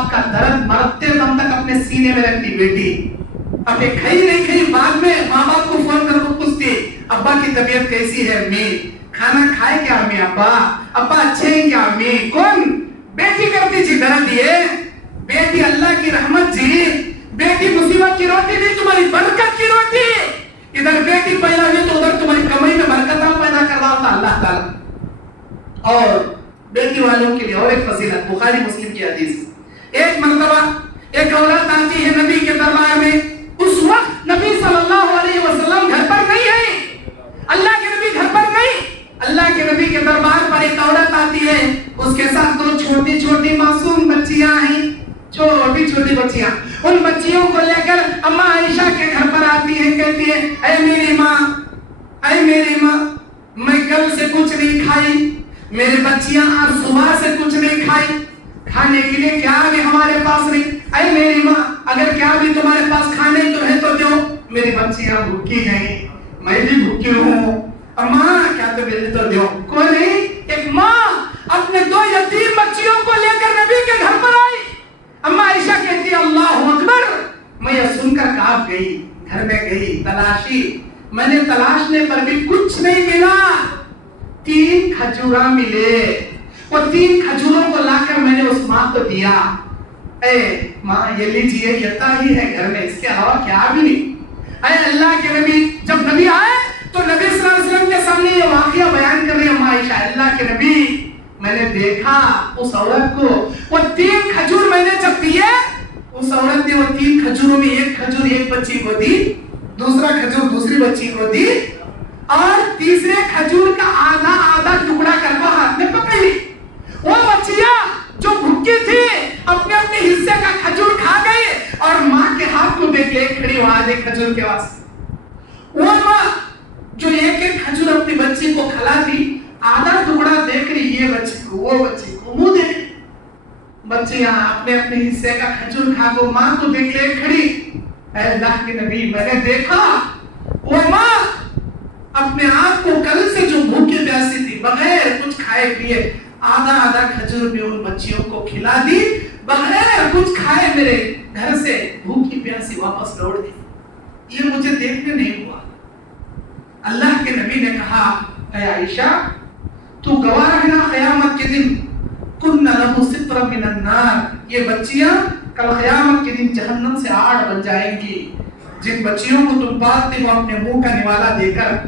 बाप का दर्द मरते दम तक अपने सीने में रखती बेटी। अब ये खाई नहीं खाई, बाद में माँ बाप को फोन करके पूछती अब्बा की तबीयत कैसी है अम्मी, खाना खाए क्या अम्मी, अब्बा अच्छे हैं क्या अम्मी। कौन? बेटी करती जी दर्द ये। बेटी अल्लाह की रहमत जी, बेटी मुसीबत की रोटी नहीं, तुम्हारी बरकत की रोटी। इधर बेटी पैदा हुई तो उधर तुम्हारी कमाई में बरकत पैदा कर रहा होता अल्लाह ताला। और बेटी वालों के लिए और एक फजीलत, बुखारी मुस्लिम की हदीस, एक मर्तबा एक औरत आती है नबी के दरबार में। उस वक्त नबी सल्लल्लाहु अलैहि वसल्लम घर पर नहीं है, अल्लाह के नबी घर पर नहीं। अल्लाह के नबी के दरबार पर एक औरत आती है, उसके साथ दो छोटी छोटी मासूम बच्चियां हैं, छोटी छोटी बच्चियां। उन बच्चियों को लेकर अम्मा आयशा के घर पर आती है, कहती है ऐ मेरी माँ, ऐ मेरी माँ, मैं कल से कुछ नहीं खाई, मेरी बच्चियां आज सुबह से कुछ नहीं खाई, खाने के लिए क्या भी हमारे पास नहीं। ऐ मेरी माँ, अगर क्या भी तुम्हारे पास खाने को है तो दो, मेरी बच्चियां भूखी हैं, मैं भी भूखी हूँ। अम्मा क्या तो मेरे तो दो। कोई नहीं, एक माँ अपने दो यतीम बच्चियों को लेकर नबी के घर पर आई। अम्मा आयशा कहती है अल्लाहु अकबर, मैं यह सुनकर कांप गई, घर में गई, तलाशी, मैंने तलाशने पर भी कुछ नहीं मिला। 3 खजूरा मिले, वो 3 खजूरों को लाकर मैंने उस माँ को दिया। ए माँ ये लीजिए, यता ही है घर में, इसके अलावा क्या भी नहीं। ऐ अल्लाह के नबी, जब नबी आए तो नबी सल्लल्लाहु अलैहि वसल्लम के सामने ये वाकया बयान कर रही है अम्मा आयशा, अल्लाह के नबी मैंने देखा उस औरत को, वो 3 खजूर मैंने जब दिए, उस औरत ने वो 3 खजूरों में एक खजूर एक बच्ची को दी, दूसरा खजूर दूसरी बच्ची को दी, और तीसरे खजूर का आधा आधा टुकड़ा करके हाथ में पकड़ ली। वो बच्चियां जो भूखी थी अपने अपने हिस्से का खजूर खा गई, और माँ के हाथ को देख ले खड़ी वहां आधे खजूर के वास्ते। वो माँ जो एक एक खजूर अपनी बच्ची को खिला दी, आधा टुकड़ा देख रही, ये बच्ची को वो बच्ची को मुंह देख, बच्चियां अपने अपने हिस्से का खजूर खा को माँ को देख ले खड़ी। अल्लाह के नबी मैंने देखा वो माँ अपने आप को कल से जो भूखे प्यासी थी, बगैर कुछ खाए पिए आधा आधा खजूर भी उन बच्चियों को खिला दी, बगैर कुछ खाए मेरे घर से भूखी प्यासी वापस लौट गई। ये मुझे देखने नहीं हुआ। अल्लाह के नबी ने कहा ऐ आयशा, तू गवाह रहना क़यामत के दिन, कुन्ना लहु सित्र मिनन नार, ये बच्चियां कल क़यामत के दिन जहन्नम से आड़ बन जाएंगी। जिन बच्चियों को तुम पालते हो अपने मुंह का निवाला देकर,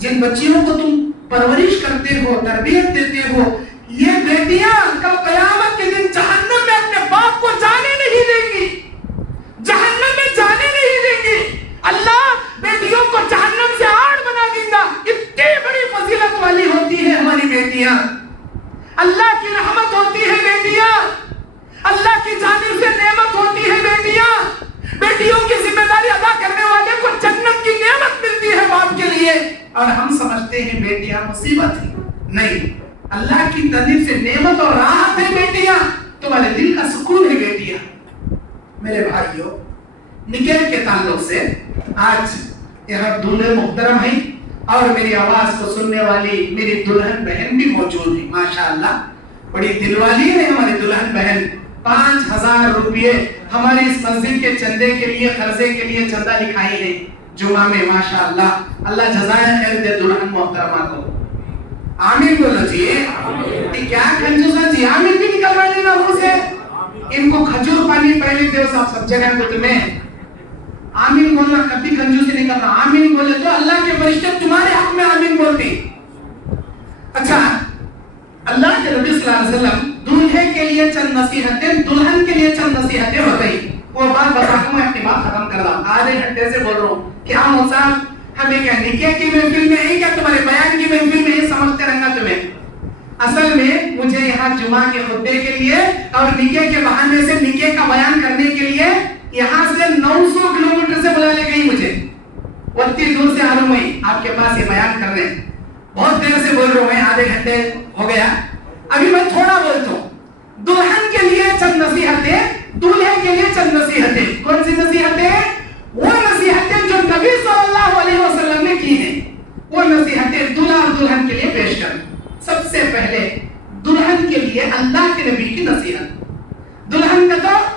जिन बच्चियों को तुम परवरिश करते हो, तरबियत देते हो, ये बेटियां कल क़यामत के दिन जहन्नम में अपने बाप को जाने नहीं देंगी, जहन्नम में जाने नहीं देंगी। अल्लाह बेटियों को जहन्नम से आड़ बना देगा। इतनी बड़ी फजीलत वाली होती है हमारी बेटियां, अल्लाह की रहमत होती है बेटियां, अल्लाह की जानिब से नेमत होती है बेटियां। बेटियों की जिम्मेदारी अदा करने वाले को जन्नत की नेमत मिलती है बाप के लिए, और हम समझते हैं बेटियां मुसीबत है। नहीं, अल्लाह की जानिब से नेमत और राहत है बेटियां, तुम्हारे दिल का सुकून है बेटियां। मेरे भाइयों, निकाह के ताल्लुक से आज यहाँ दूल्हे मुहतरम हैं, और मेरी आवाज को सुनने वाली मेरी दुल्हन बहन भी मौजूद है। माशाअल्लाह, बड़ी दिलवाली है हमारी दुल्हन बहन। 5000 रुपये हमारे इस मस्जिद के चंदे के लिए, खर्चे के लिए चंदा लिखाई है जुमा में। माशाअल्लाह, अल्लाह जज़ाए खैर दे दुल्हन मोहतरमा को। आमीन बोलो जी। क्या कंजूसा जी, आमीन भी निकलवा लेना मुंह से। इनको खजूर पानी पहले दो सब जगह को तुम्हें। आमीन बोलना, कभी कंजूसी नहीं करना। आमीन बोले तो अल्लाह के फरिश्ते तुम्हारे हक में आमीन बोलते। अच्छा, अल्लाह के नबी सल्लल्लाहु अलैहि वसल्लम दूल्हे के लिए चंद नसीहतें, दुल्हन के लिए चंद नसीहतें बताई। वो बात बताऊं, मैं अपनी बात खत्म कर रहा हूं, आधे घंटे से बोल रहा हूं। क्या मौसा हमें क्या निकाह की महफिल में है, क्या तुम्हारे बयान की महफिल में है, समझते रहना तुम्हें। असल में मुझे यहाँ जुमा के खुतबे के लिए और निकाह के बहाने से निकाह का बयान करने के लिए यहाँ से 900 किलोमीटर से बुला ले गई मुझे। उतनी दूर से आ रहा हूँ मैं आपके पास ये बयान करने। बहुत देर से बोल रहा हूँ मैं, आधे घंटे हो गया। अभी मैं थोड़ा बोलता हूँ। दुल्हन के लिए चंद नसीहतें, दूल्हे के लिए चंद नसीहतें। कौन सी नसीहतें? वो नसीहतें जो नबी सल्लल्लाहु अलैहि वसल्लम ने की हैं, वो नसीहतें दूल्हा और दुल्हन के लिए पेश कर। सबसे पहले दुल्हन के लिए अल्लाह के नबी की नसीहत। दुल्हन का तो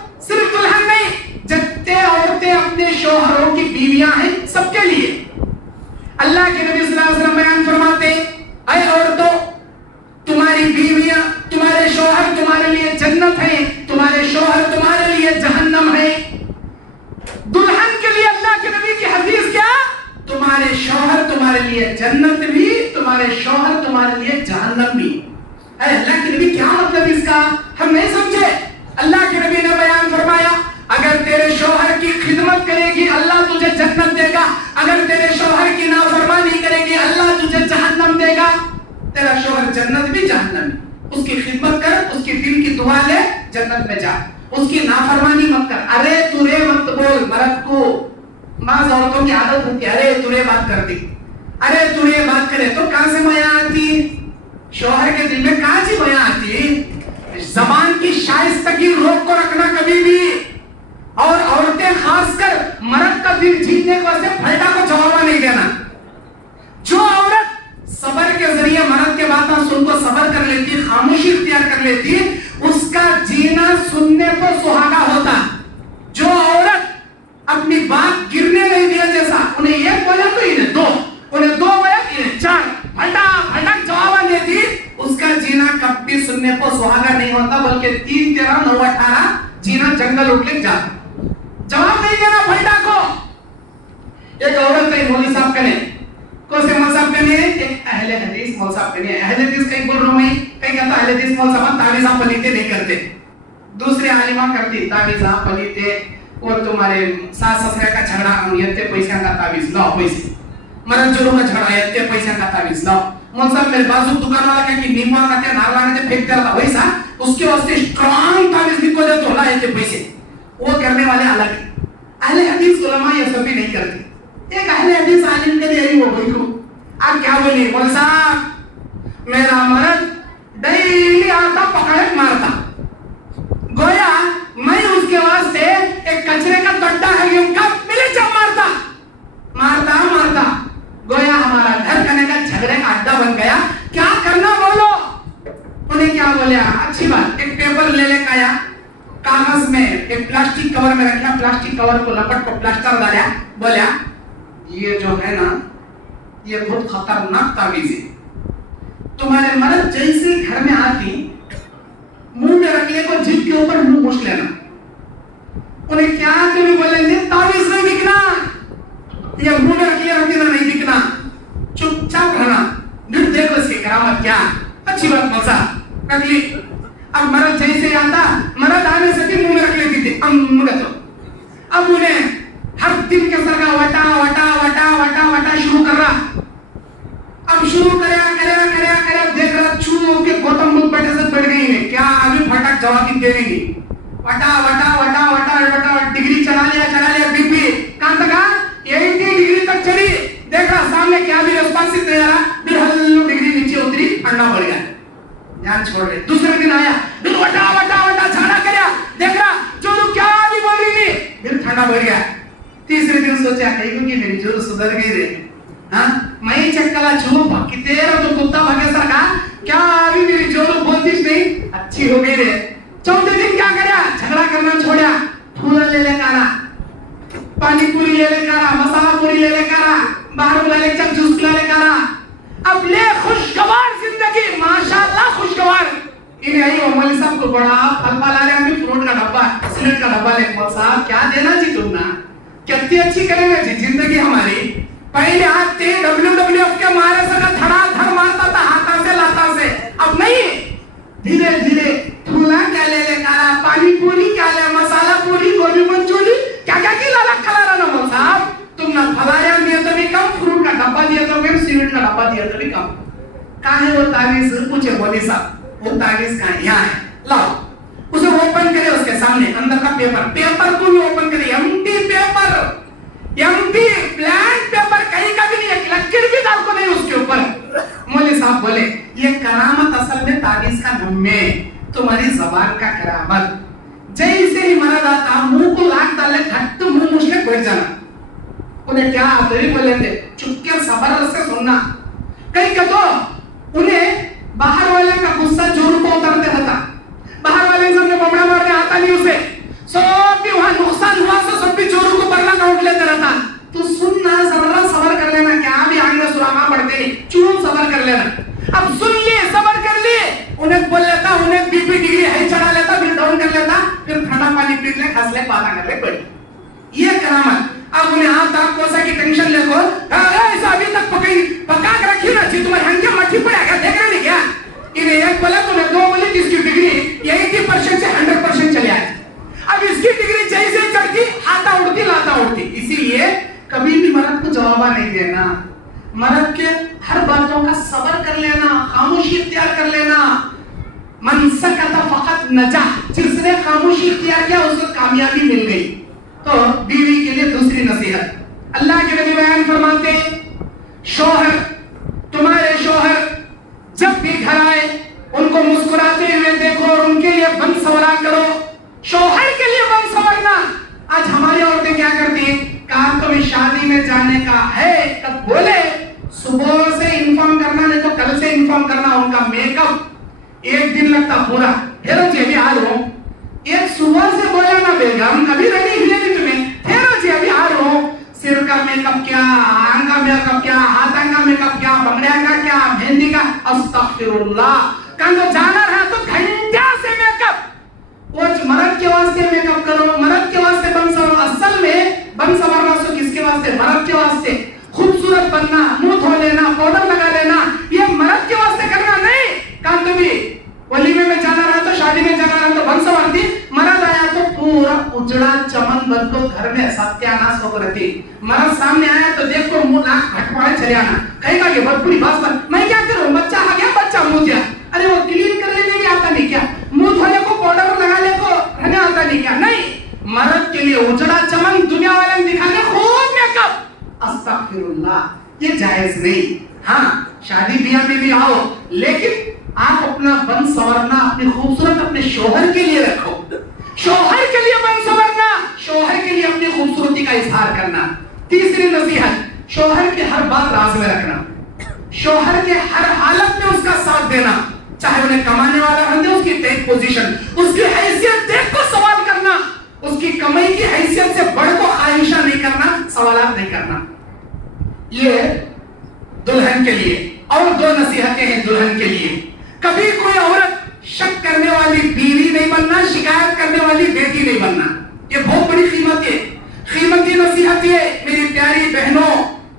ہم نہیں سمجھے. اللہ کے نبی نے بیان فرمایا اگر تیرے شوہر کی خدمت کرے گی اللہ تجھے جنت دے گا, اگر تیرے شوہر کی نافرمانی کرے گی اللہ تجھے جہنم دے گا. تیرا شوہر جنت بھی جہنم بھی, اس کی خدمت کر, اس کی دل کی دعا لے, جنت میں جا. اس کی نافرمانی مت کر. ارے تورے مت بول مرد کو. بعض عورتوں کی عادت ہوتی ہے ارے تورے بات کر دی, ارے تورے بات کرے تو کہاں سے میاں آتی؟ شوہر کے دل میں کہاں سے میاں آتی؟ زبان کی شائستگی روک کو رکھنا کبھی بھی. اور عورتیں خاص کر مرد کا دل جیتنے کو واسطے پھلٹا کو جواب نہیں دینا. جو عورت صبر کے ذریعے مرد کے باتیں سن کو صبر کر لیتی, خاموشی اختیار کر لیتی, اس کا جینا سننے کو سہاگا ہوتا. جو عورت اپنی بات گرنے نہیں دیا, جیسا انہیں ایک بولے تو انہیں دو, انہیں دو بولے انہیں چار, پھٹا پھٹک جواب دیتی, اس کا جینا کب بھی سننے کو سہاگا نہیں ہوتا بلکہ 3 13 9 18 جینا جنگل اٹھ کے جاتا. جواب نہیں دینا پھٹا کو. ایک عورت کہیں مولوی صاحب کہنے کو سے مول صاحب کہنے, ایک اہل حدیث مول صاحب کہنے, اہل حدیث کہیں بول رہا ہوں میں, کہیں کہتا اہل حدیث مول صاحب تعویذ پلیتے نہیں کرتے, دوسرے عالمہ کرتی تعویذ پلیتے, اور تمہارے ساس سسرے کا جھگڑا اتنے پیسے کا تعویذ لاؤ, پیسے مرد جوڑوں کا جھگڑا اتنے پیسے کا تعویذ لاؤ. مول صاحب میرے بازو دکان والا کہ نیموا کہتے ناروا کہتے پھینکتے رہتا ویسا, اس کے واسطے اسٹرانگ تعویذ لکھو دے تو لا اتنے پیسے. وہ کرنے والے الگ ہیں. اہل حدیث علماء یہ سب بھی نہیں کرتے. ایک اہل حدیث عالم کے دے رہی وہ بھائی کو آپ کیا بولی, مول صاحب میرا مرد ڈیلی آتا پکڑے مارتا, گویا میں اس کے واسطے ایک کچرے کا گڈھا ہے یوں کا ملے جب مارتا مارتا مارتا, گویا ہمارا گھر کرنے کا جھگڑے کا اڈا بن گیا. کیا کرنا بولو. انہیں کیا بولیا, اچھی بات, ایک پیپر لے لے کے آیا, کاغذ میں ایک پلاسٹک کور میں رکھا, پلاسٹک کور کو لپٹ کو پلاسٹر ڈالا, بولیا یہ جو ہے نا یہ بہت خطرناک تعویذ ہے, تمہارے مرد جیسے گھر میں آتی منہ میں رکھنے کو جیب کے اوپر منہ موچ لینا. انہیں کیا تمہیں بولیں گے تعویذ نہیں دکھنا, یہ منہ میں رکھنے رکھنا نہیں دکھنا, چپ چاپ رہنا. پھر دیکھو اس کی کرامت کیا, اچھی بات مزہ رکھ لی. اب مرد جیسے آتا, مرد آنے سے بھی منہ میں رکھ لیتی تھی تو اب انہیں ہر دن کے سر کا وٹا وٹا وٹا وٹا وٹا شروع کر رہا. اب شروع کریا دیکھ رہا چھو کے گوتم بدھ بیٹھے سے بیٹھ گئی ہیں, کیا ابھی پھٹک جواب دے رہی گی, وٹا وٹا وٹا وٹا وٹا ڈگری چلا لیا بی پی کہاں تک 80 ڈگری تک چلی. دیکھ رہا سامنے کیا بھی ریسپانس نہیں آ رہا, پھر ہلو ڈگری نیچے اتری, ٹھنڈا پڑ گیا, جان چھوڑ رہے. دوسرے دن آیا, پھر وٹا وٹا وٹا جھاڑا کریا, دیکھ رہا چورو کیا بھی بول رہی نہیں, پھر ٹھنڈا پڑ گیا. تیسرے دن سوچا کہیں کہ میری چورو سدھر گئی رہے, ہاں میں چکلا چھو بھکی تیرا تو کتا بھگے سر کا, کیا ابھی میری چورو بولتیش نہیں, اچھی ہو گئی رہے. چوتھے دن کیا کریا, جھگڑا کرنا چھوڑیا, پھولا لے لے کارا, پانی پوری لے لے کارا, مسالہ پوری لے لے کارا, باہر بلا لے چک جوس پلا لے کارا. اب لے خوشگوار زندگی, ماشاءاللہ خوشگوار. انہیں آئی وہ مولوی صاحب کو بڑا پھل پالا رہے, ہمیں فروٹ کا ڈبا سلیٹ کا ڈبا لے, مول صاحب کیا دینا جی تم نا, کتنی اچھی کرے گا جی زندگی ہماری. پہلے آتے WWF کے مارے سے دھڑا دھڑ مارتا تھا ہاتھا سے لاتا سے, اب نہیں, دھیرے دھیرے پھولا کیا لے لے کارا, پانی پوری کیا لے, مسالہ پوری, گوبھی منچوری, کیا کیا کی لالا کھلا رہا نا مول صاحب. تم نہ پھلایا دیا تو بھی کم, فروٹ کا ڈبا دیا تو بھی, سیمنٹ کا ڈبا دیا تو بھی کم. کہاں ہے وہ تعویذ, پوچھے مولوی صاحب وہ تعویذ کہاں ہے, یہاں ہے, لاؤ. اسے اوپن کرے, اس کے سامنے اندر کا پیپر کو بھی اوپن کرے, empty paper, empty blank paper, کہیں کا بھی نہیں, ایک لکیر بھی ڈال کو نہیں اس کے اوپر. مولوی صاحب بولے یہ کرامت اصل میں تعویذ کا نام ہے, تمہاری زبان کا کرامت. جیسے ہی مرد آتا منہ کو لاکھ ڈالے, گھٹ منہ مچھ کے بیٹھ جانا. انہیں کیا آتے ہی بولے تھے, چپ کے صبر سے سننا. کہیں کہ تو انہیں باہر والے کا غصہ جور کو اترتے تھا, باہر والے سب نے بمڑا مارنے آتا نہیں اسے, سب بھی وہاں نقصان ہوا سے سب بھی جوروں کو پرلا کا اٹھ لیتے رہتا. تو سننا, صبر کر لینا, کیا بھی آگ میں سراما پڑتے نہیں, چون صبر کر لینا. اب سن لیے, صبر کر لیے, انہیں بول لیتا, انہیں بی پی ڈگری ہے چڑھا لیتا, پھر ڈاؤن کر لیتا, پھر ٹھنڈا پانی پی لے, کھس لے, پاتا کر لے, پڑی. یہ کرامت. اب انہیں آپ تک کوسا کی ٹینشن لے کو, ایسا ابھی تک پکا کے رکھی نا جی, تمہیں ہنگے مٹھی پڑے گا, دیکھ رہے نہیں کیا. انہیں ایک بولا تمہیں دو بولی, جس کی ڈگری یہی नजा, जिसने खामोशी इख्तियार किया उसको कामयाबी मिल गई। तो बीवी के लिए दूसरी नसीहत, अल्लाह के नबी बयान फरमाते हैं, शौहर, तुम्हारे शौहर जब भी घर आए उनको मुस्कुराते हुए देखो और उनके लिए बन सवरा करो। शौहर के लिए बन सवरना। आज हमारी औरतें क्या करती हैं, कहा कभी शादी में जाने का है तब बोले, सुबह से इन्फॉर्म करना, नहीं तो कल से इन्फॉर्म करना। उनका मेकअप एक दिन लगता पूरा, हेरो जी अभी आ रहा हूं, एक सुबह से बोला ना बेगम अभी रेडी हुए नहीं तुम्हें, हेरो जी अभी आ रहा हूं। सिर का मेकअप क्या, आंख का मेकअप क्या, हाथ का मेकअप क्या, बंगड़िया का क्या, मेहंदी का, अस्तगफिरुल्लाह। कहीं तो जाना रहा तो घंटा से मेकअप, वो मर्द के वास्ते मेकअप करो, मर्द के वास्ते बन सवरो। असल में बन सवरना सो किसके वास्ते, मर्द के वास्ते। खूबसूरत बनना, मुंह धो लेना, पाउडर लगा लेना, ये मर्द के वास्ते करना नहीं। कहा तो भी वलीमे में जाना रहा तो, शादी में जाना रहा तो बन सवरती, मर्द आया तो पूरा उजड़ा चमन बन को घर में सत्यानाश होकर रहती। मर्द सामने आया तो देखो मुंह नाक भटकाए चले आना, कहेगा कि बहुत बुरी बात पर मैं क्या करूं, बच्चा आ गया, बच्चा मुंह दिया, अरे वो क्लीन कर लेने भी आता नहीं क्या, मुंह धोने को पाउडर लगा ले को रहने आता नहीं क्या। नहीं, मर्द के लिए उजड़ा चमन, दुनिया वाले दिखाने खूब मेकअप, अस्तगफिरुल्लाह, ये जायज नहीं। हाँ, शादी ब्याह में भी आओ, लेकिन आप अपना बन सवरना, अपनी खूबसूरत अपने शौहर के लिए रखो। शौहर के लिए बन सवरना, शौहर के लिए अपनी खूबसूरती का इजहार करना। तीसरी नसीहत, शौहर के हर बात राज में रखना, शौहर के हर हालत में उसका साथ देना, चाहे उन्हें कमाने वाला बन दे, उसकी टेक पोजीशन, उसकी हैसियत देख को सवाल करना, उसकी कमाई की हैसियत से बढ़ को आयशा नहीं करना, सवालात नहीं करना। ये दुल्हन के लिए। और दो नसीहतें हैं दुल्हन के लिए, कभी कोई औरत शक करने वाली बीवी नहीं बनना, शिकायत करने वाली बेटी नहीं बनना। ये बहुत बड़ी कीमत है, कीमत की नसीहत है। मेरी प्यारी बहनों,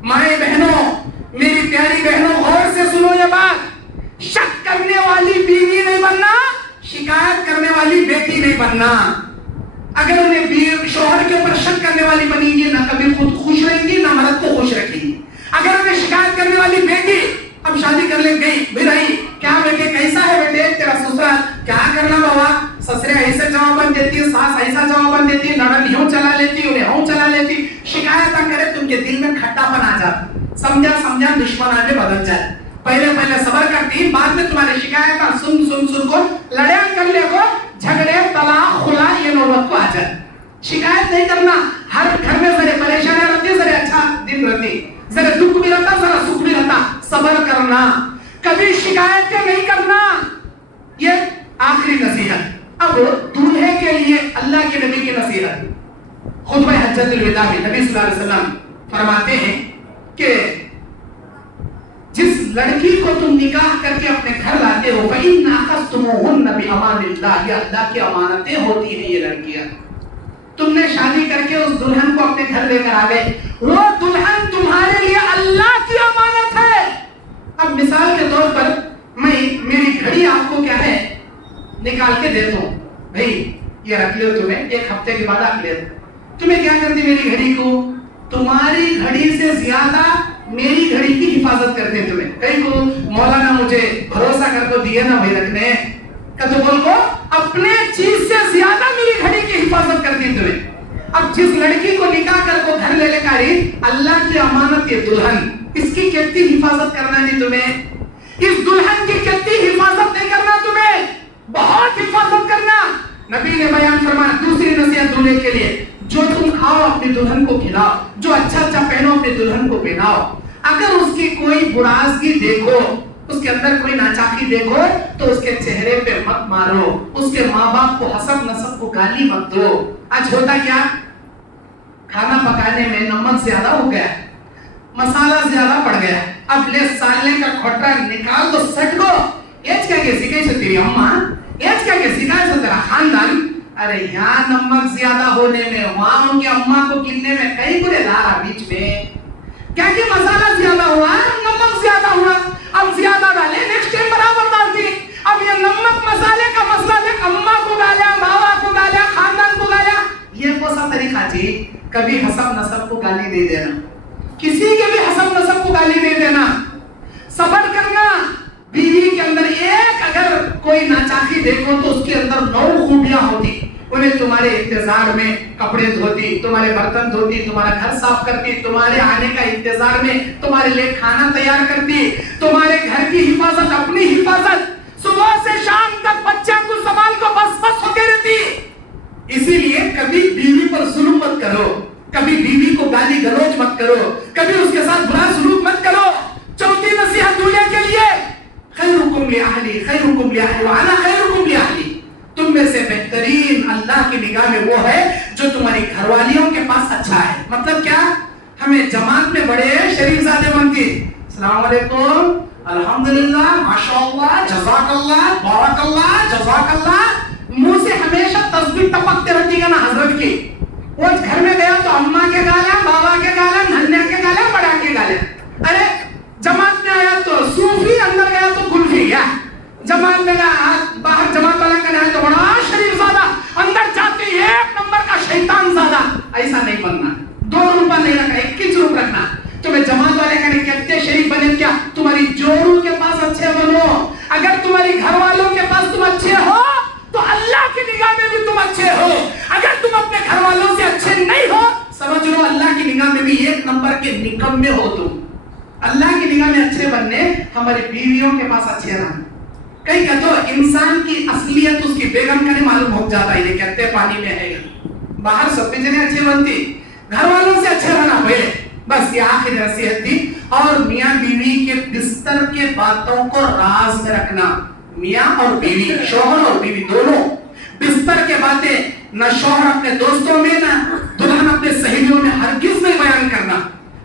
माए बहनों, मेरी प्यारी बहनों, गौर से सुनो ये बात, शक करने वाली बीवी नहीं बनना, शिकायत करने वाली बेटी नहीं बनना। अगर उन्हें बीवी शौहर के ऊपर शक करने वाली बनेंगी, ना कभी खुद खुश रहेंगी, ना मर्द को खुश रखेंगी। अगर उन्हें शिकायत करने वाली बेटी, अब शादी कर ले गई, भाई क्या बेटे कैसा है बेटे तेरा ससुराल, क्या करना बाबा, ससुरे ऐसे जवाब देती है, सास ऐसा जवाब देती है, ननद यूं चला लेती, उन्हें यूं चला लेती, शिकायत करे तो उनके दिल में खट्टापन आ जाता, समझा समझा दुश्मन आगे बदल जाए। पहले पहले सबर करती, बाद में तुम्हारी शिकायत सुन सुन सुन को लड़ाई कर ले को, झगड़े तलाक खुला ये नौबत को आ जाए। शिकायत नहीं करना, हर घर में जरे परेशानियां रहती, जरे अच्छा दिन रहती, जरा दुख भी रहता, जरा सुख भी रहता, सबर करना, कभी शिकायतें नहीं करना। ये आखिरी नसीहत। अब दूल्हे के लिए अल्लाह के नबी की नसीहत, खुतबा हज्जतुल विदा में नबी सल्लल्लाहु अलैहि वसल्लम फरमाते हैं कि जिस लड़की को तुम निकाह करके अपने घर लाते हो, फइन्ना अखस्तुमुहुन्ना बिअमानिल्लाह, ये अल्लाह की अमानतें होती हैं। ये लड़कियां तुमने शादी करके उस दुल्हन को अपने घर लेकर आ गए, वो दुल्हन तुम्हारे लिए अल्लाह की अमानत है। अब मिसाल के तौर पर मैं मेरी घड़ी आपको क्या है निकाल के देता हूँ, भाई ये रख लो, तुम्हें एक हफ्ते के बाद आप ले, तुम्हें क्या करती मेरी घड़ी को, तुम्हारी घड़ी से ज्यादा मेरी घड़ी की हिफाजत करते हैं तुम्हें। कहीं को मौलाना मुझे भरोसा कर को दिए ना भाई रखने का, तो बोल को अपने चीज से ज्यादा मेरी घड़ी की हिफाजत करती है तुम्हें। अब जिस लड़की को निकाह कर को घर ले लेकर आई, अल्लाह की अमानत ये दुल्हन, इसकी कितनी हिफाजत करना नहीं तुम्हें, इस दुल्हन की कितनी हिफाजत नहीं करना तुम्हें, बहुत हिफाजत करना। नबी ने बयान फरमाया दूसरी नसीहत दूल्हे के लिए, जो तुम खाओ अपनी दुल्हन को खिलाओ, जो अच्छा अच्छा पहनो अपनी दुल्हन को पहनाओ। अगर उसकी कोई बुरासगी देखो, उसके अंदर कोई नाचाकी देखो, तो उसके चेहरे पे मत मारो, उसके माँ बाप को हसब नसब को गाली मत दो। आज होता क्या, खाना पकाने में नमक ज्यादा हो गया, मसाला ज्यादा पड़ गया, अब ले सालने का खोटा निकाल दो सट को, एज क्या के सिखाई से तेरी अम्मा, एज क्या के सिखाई से तेरा खानदान। अरे यहाँ नमक ज्यादा होने में, वहां उनकी अम्मा को गिनने में कई बुरे लारा बीच में, क्या कि मसाला ज्यादा हुआ, नमक ज्यादा हुआ, अब ज्यादा डाले, नेक्स्ट टाइम बराबर डालती। अब ये नमक मसाले का मसला देख, अम्मा को गालिया, बाबा को गालिया, खानदान को गालिया, ये कौन सा तरीका जी। कभी हसब नसब को गाली नहीं देना, किसी के भी हसब नसब को गाली नहीं देना, सब्र करना। बीवी के अंदर एक अगर کوئی ناچاقی دیکھو تو اس کے اندر 9 خوبیاں ہوتی. انہیں تمہارے انتظار میں کپڑے دھوتی, تمہارے برتن دھوتی, تمہارا گھر صاف کرتی, تمہارے آنے کا انتظار میں تمہارے لیے کھانا تیار کرتی, تمہارے گھر کی حفاظت, اپنی حفاظت, صبح سے شام تک بچوں کو سنبھال کو بس بس ہوتے رہتی. اسی لیے کبھی بیوی پر ظلم مت کرو, کبھی بیوی کو گالی گلوچ مت کرو, کبھی اس کے ساتھ برا سلوک مت کرو. چوتھی نصیحت دنیا کے لیے, خیرکم لأہلی خیرکم لأہلی وانا خیرکم لأہلی. تم میں سے بہترین اللہ کی نگاہ میں وہ ہے جو تمہاری گھر والیوں کے پاس اچھا ہے. مطلب کیا؟ ہمیں جماعت میں بڑے شریف زادے بنتی, السلام علیکم, الحمدللہ, ماشاءاللہ, جزاک اللہ, بارک اللہ, جزاک اللہ, منہ سے ہمیشہ تسبیح ٹپکتے رہتی ہے نا حضرت کی. وہ گھر میں گیا تو اماں کے گالا, بابا کے گالا, ننھے کے گالا, بڑا کے گالا. ارے جماعت میں آیا تو صوفی, اندر گیا تو گلفی. یا جماعت میں گیا, باہر جماعت والا کا ہے تو بڑا شریف زادہ, اندر جاتے 1 نمبر کا شیطان زادہ. ایسا نہیں بننا. 2 روپیہ نہیں رکھنا, 21 روپیہ رکھنا. تمہیں جماعت والے کا نہیں کہتے شریف بنے, کیا تمہاری جوڑوں کے پاس اچھے بنو. اگر تمہاری گھر والوں کے پاس تم اچھے ہو تو اللہ کی نگاہ میں بھی تم اچھے ہو. اگر تم اپنے گھر والوں سے اچھے نہیں ہو, سمجھ لو اللہ کی نگاہ میں بھی 1 نمبر کے نکمے ہو تم. اللہ کی نگاہ میں اچھے بننے, ہماری بیویوں کے پاس اچھے رہنا. کئی کہتے ہو انسان کی اصلیت اس کی بیگم کا نہیں معلوم ہو جاتا, یہ کہتے پانی میں ہے. باہر سب جنے اچھے بنتی, گھر والوں سے اچھے رہنا پہلے. بس یہ آخری نصیحت تھی. اور میاں بیوی کے بستر کے باتوں کو راز میں رکھنا. میاں اور بیوی, شوہر اور بیوی دونوں, بستر کے باتیں نہ شوہر اپنے دوستوں میں, نہ دلہن اپنے سہیلیوں میں ہرگز نہیں بیان کرنا,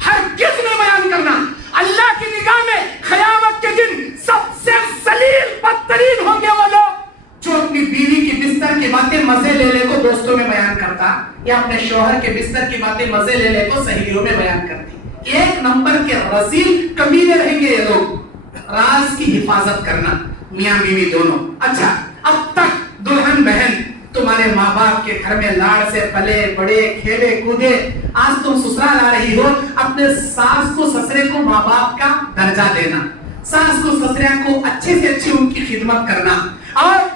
ہرگز نہیں بیان کرنا. اللہ کی نگاہ میں قیامت کے دن سب سے ذلیل بدترین ہوں گے وہ لوگ جو اپنی بیوی کی بستر کی باتیں مزے لے لے کو دوستوں میں بیان کرتا, یا اپنے شوہر کے بستر کی باتیں مزے لے لے کو سہیلیوں میں بیان کرتی. 1 نمبر کے رذیل کمینے رہیں گے یہ لوگ. راز کی حفاظت کرنا, میاں بیوی دونوں. اچھا, اب تک دلہن بہن تمہارے ماں باپ کے گھر میں لاڑ سے پلے بڑے, کھیلے کودے. آج تم سسرال آ رہی ہو, اپنے ساس کو سسرے کو ماں باپ کا درجہ دینا, ساس کو سسرے کو اچھے سے اچھی ان کی خدمت کرنا. اور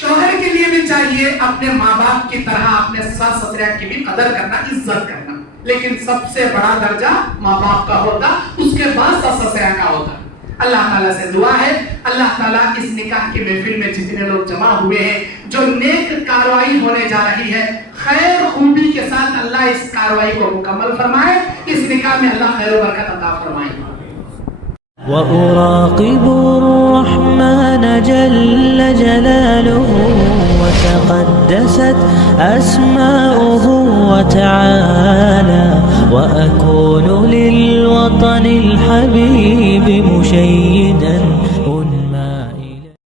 شوہر کے لیے بھی چاہیے اپنے ماں باپ کی طرح اپنے ساس سسرے کی بھی قدر کرنا, عزت کرنا. لیکن سب سے بڑا درجہ ماں باپ کا ہوتا, اس کے بعد ساس سسرے کا ہوتا. اللہ تعالیٰ سے دعا ہے, اللہ تعالیٰ اس نکاح کی محفل میں جتنے لوگ جمع ہوئے ہیں, جو نیک کاروائی ہونے جا رہی ہے, خیر خوبی کے ساتھ اللہ اس کاروائی کو مکمل فرمائے. اس نکاح میں اللہ خیر و برکت عطا فرمائے. وأراقب الرحمن جل جلاله وتقدست أسماؤه وتعالى, وأكون للوطن الحبيب مشيدا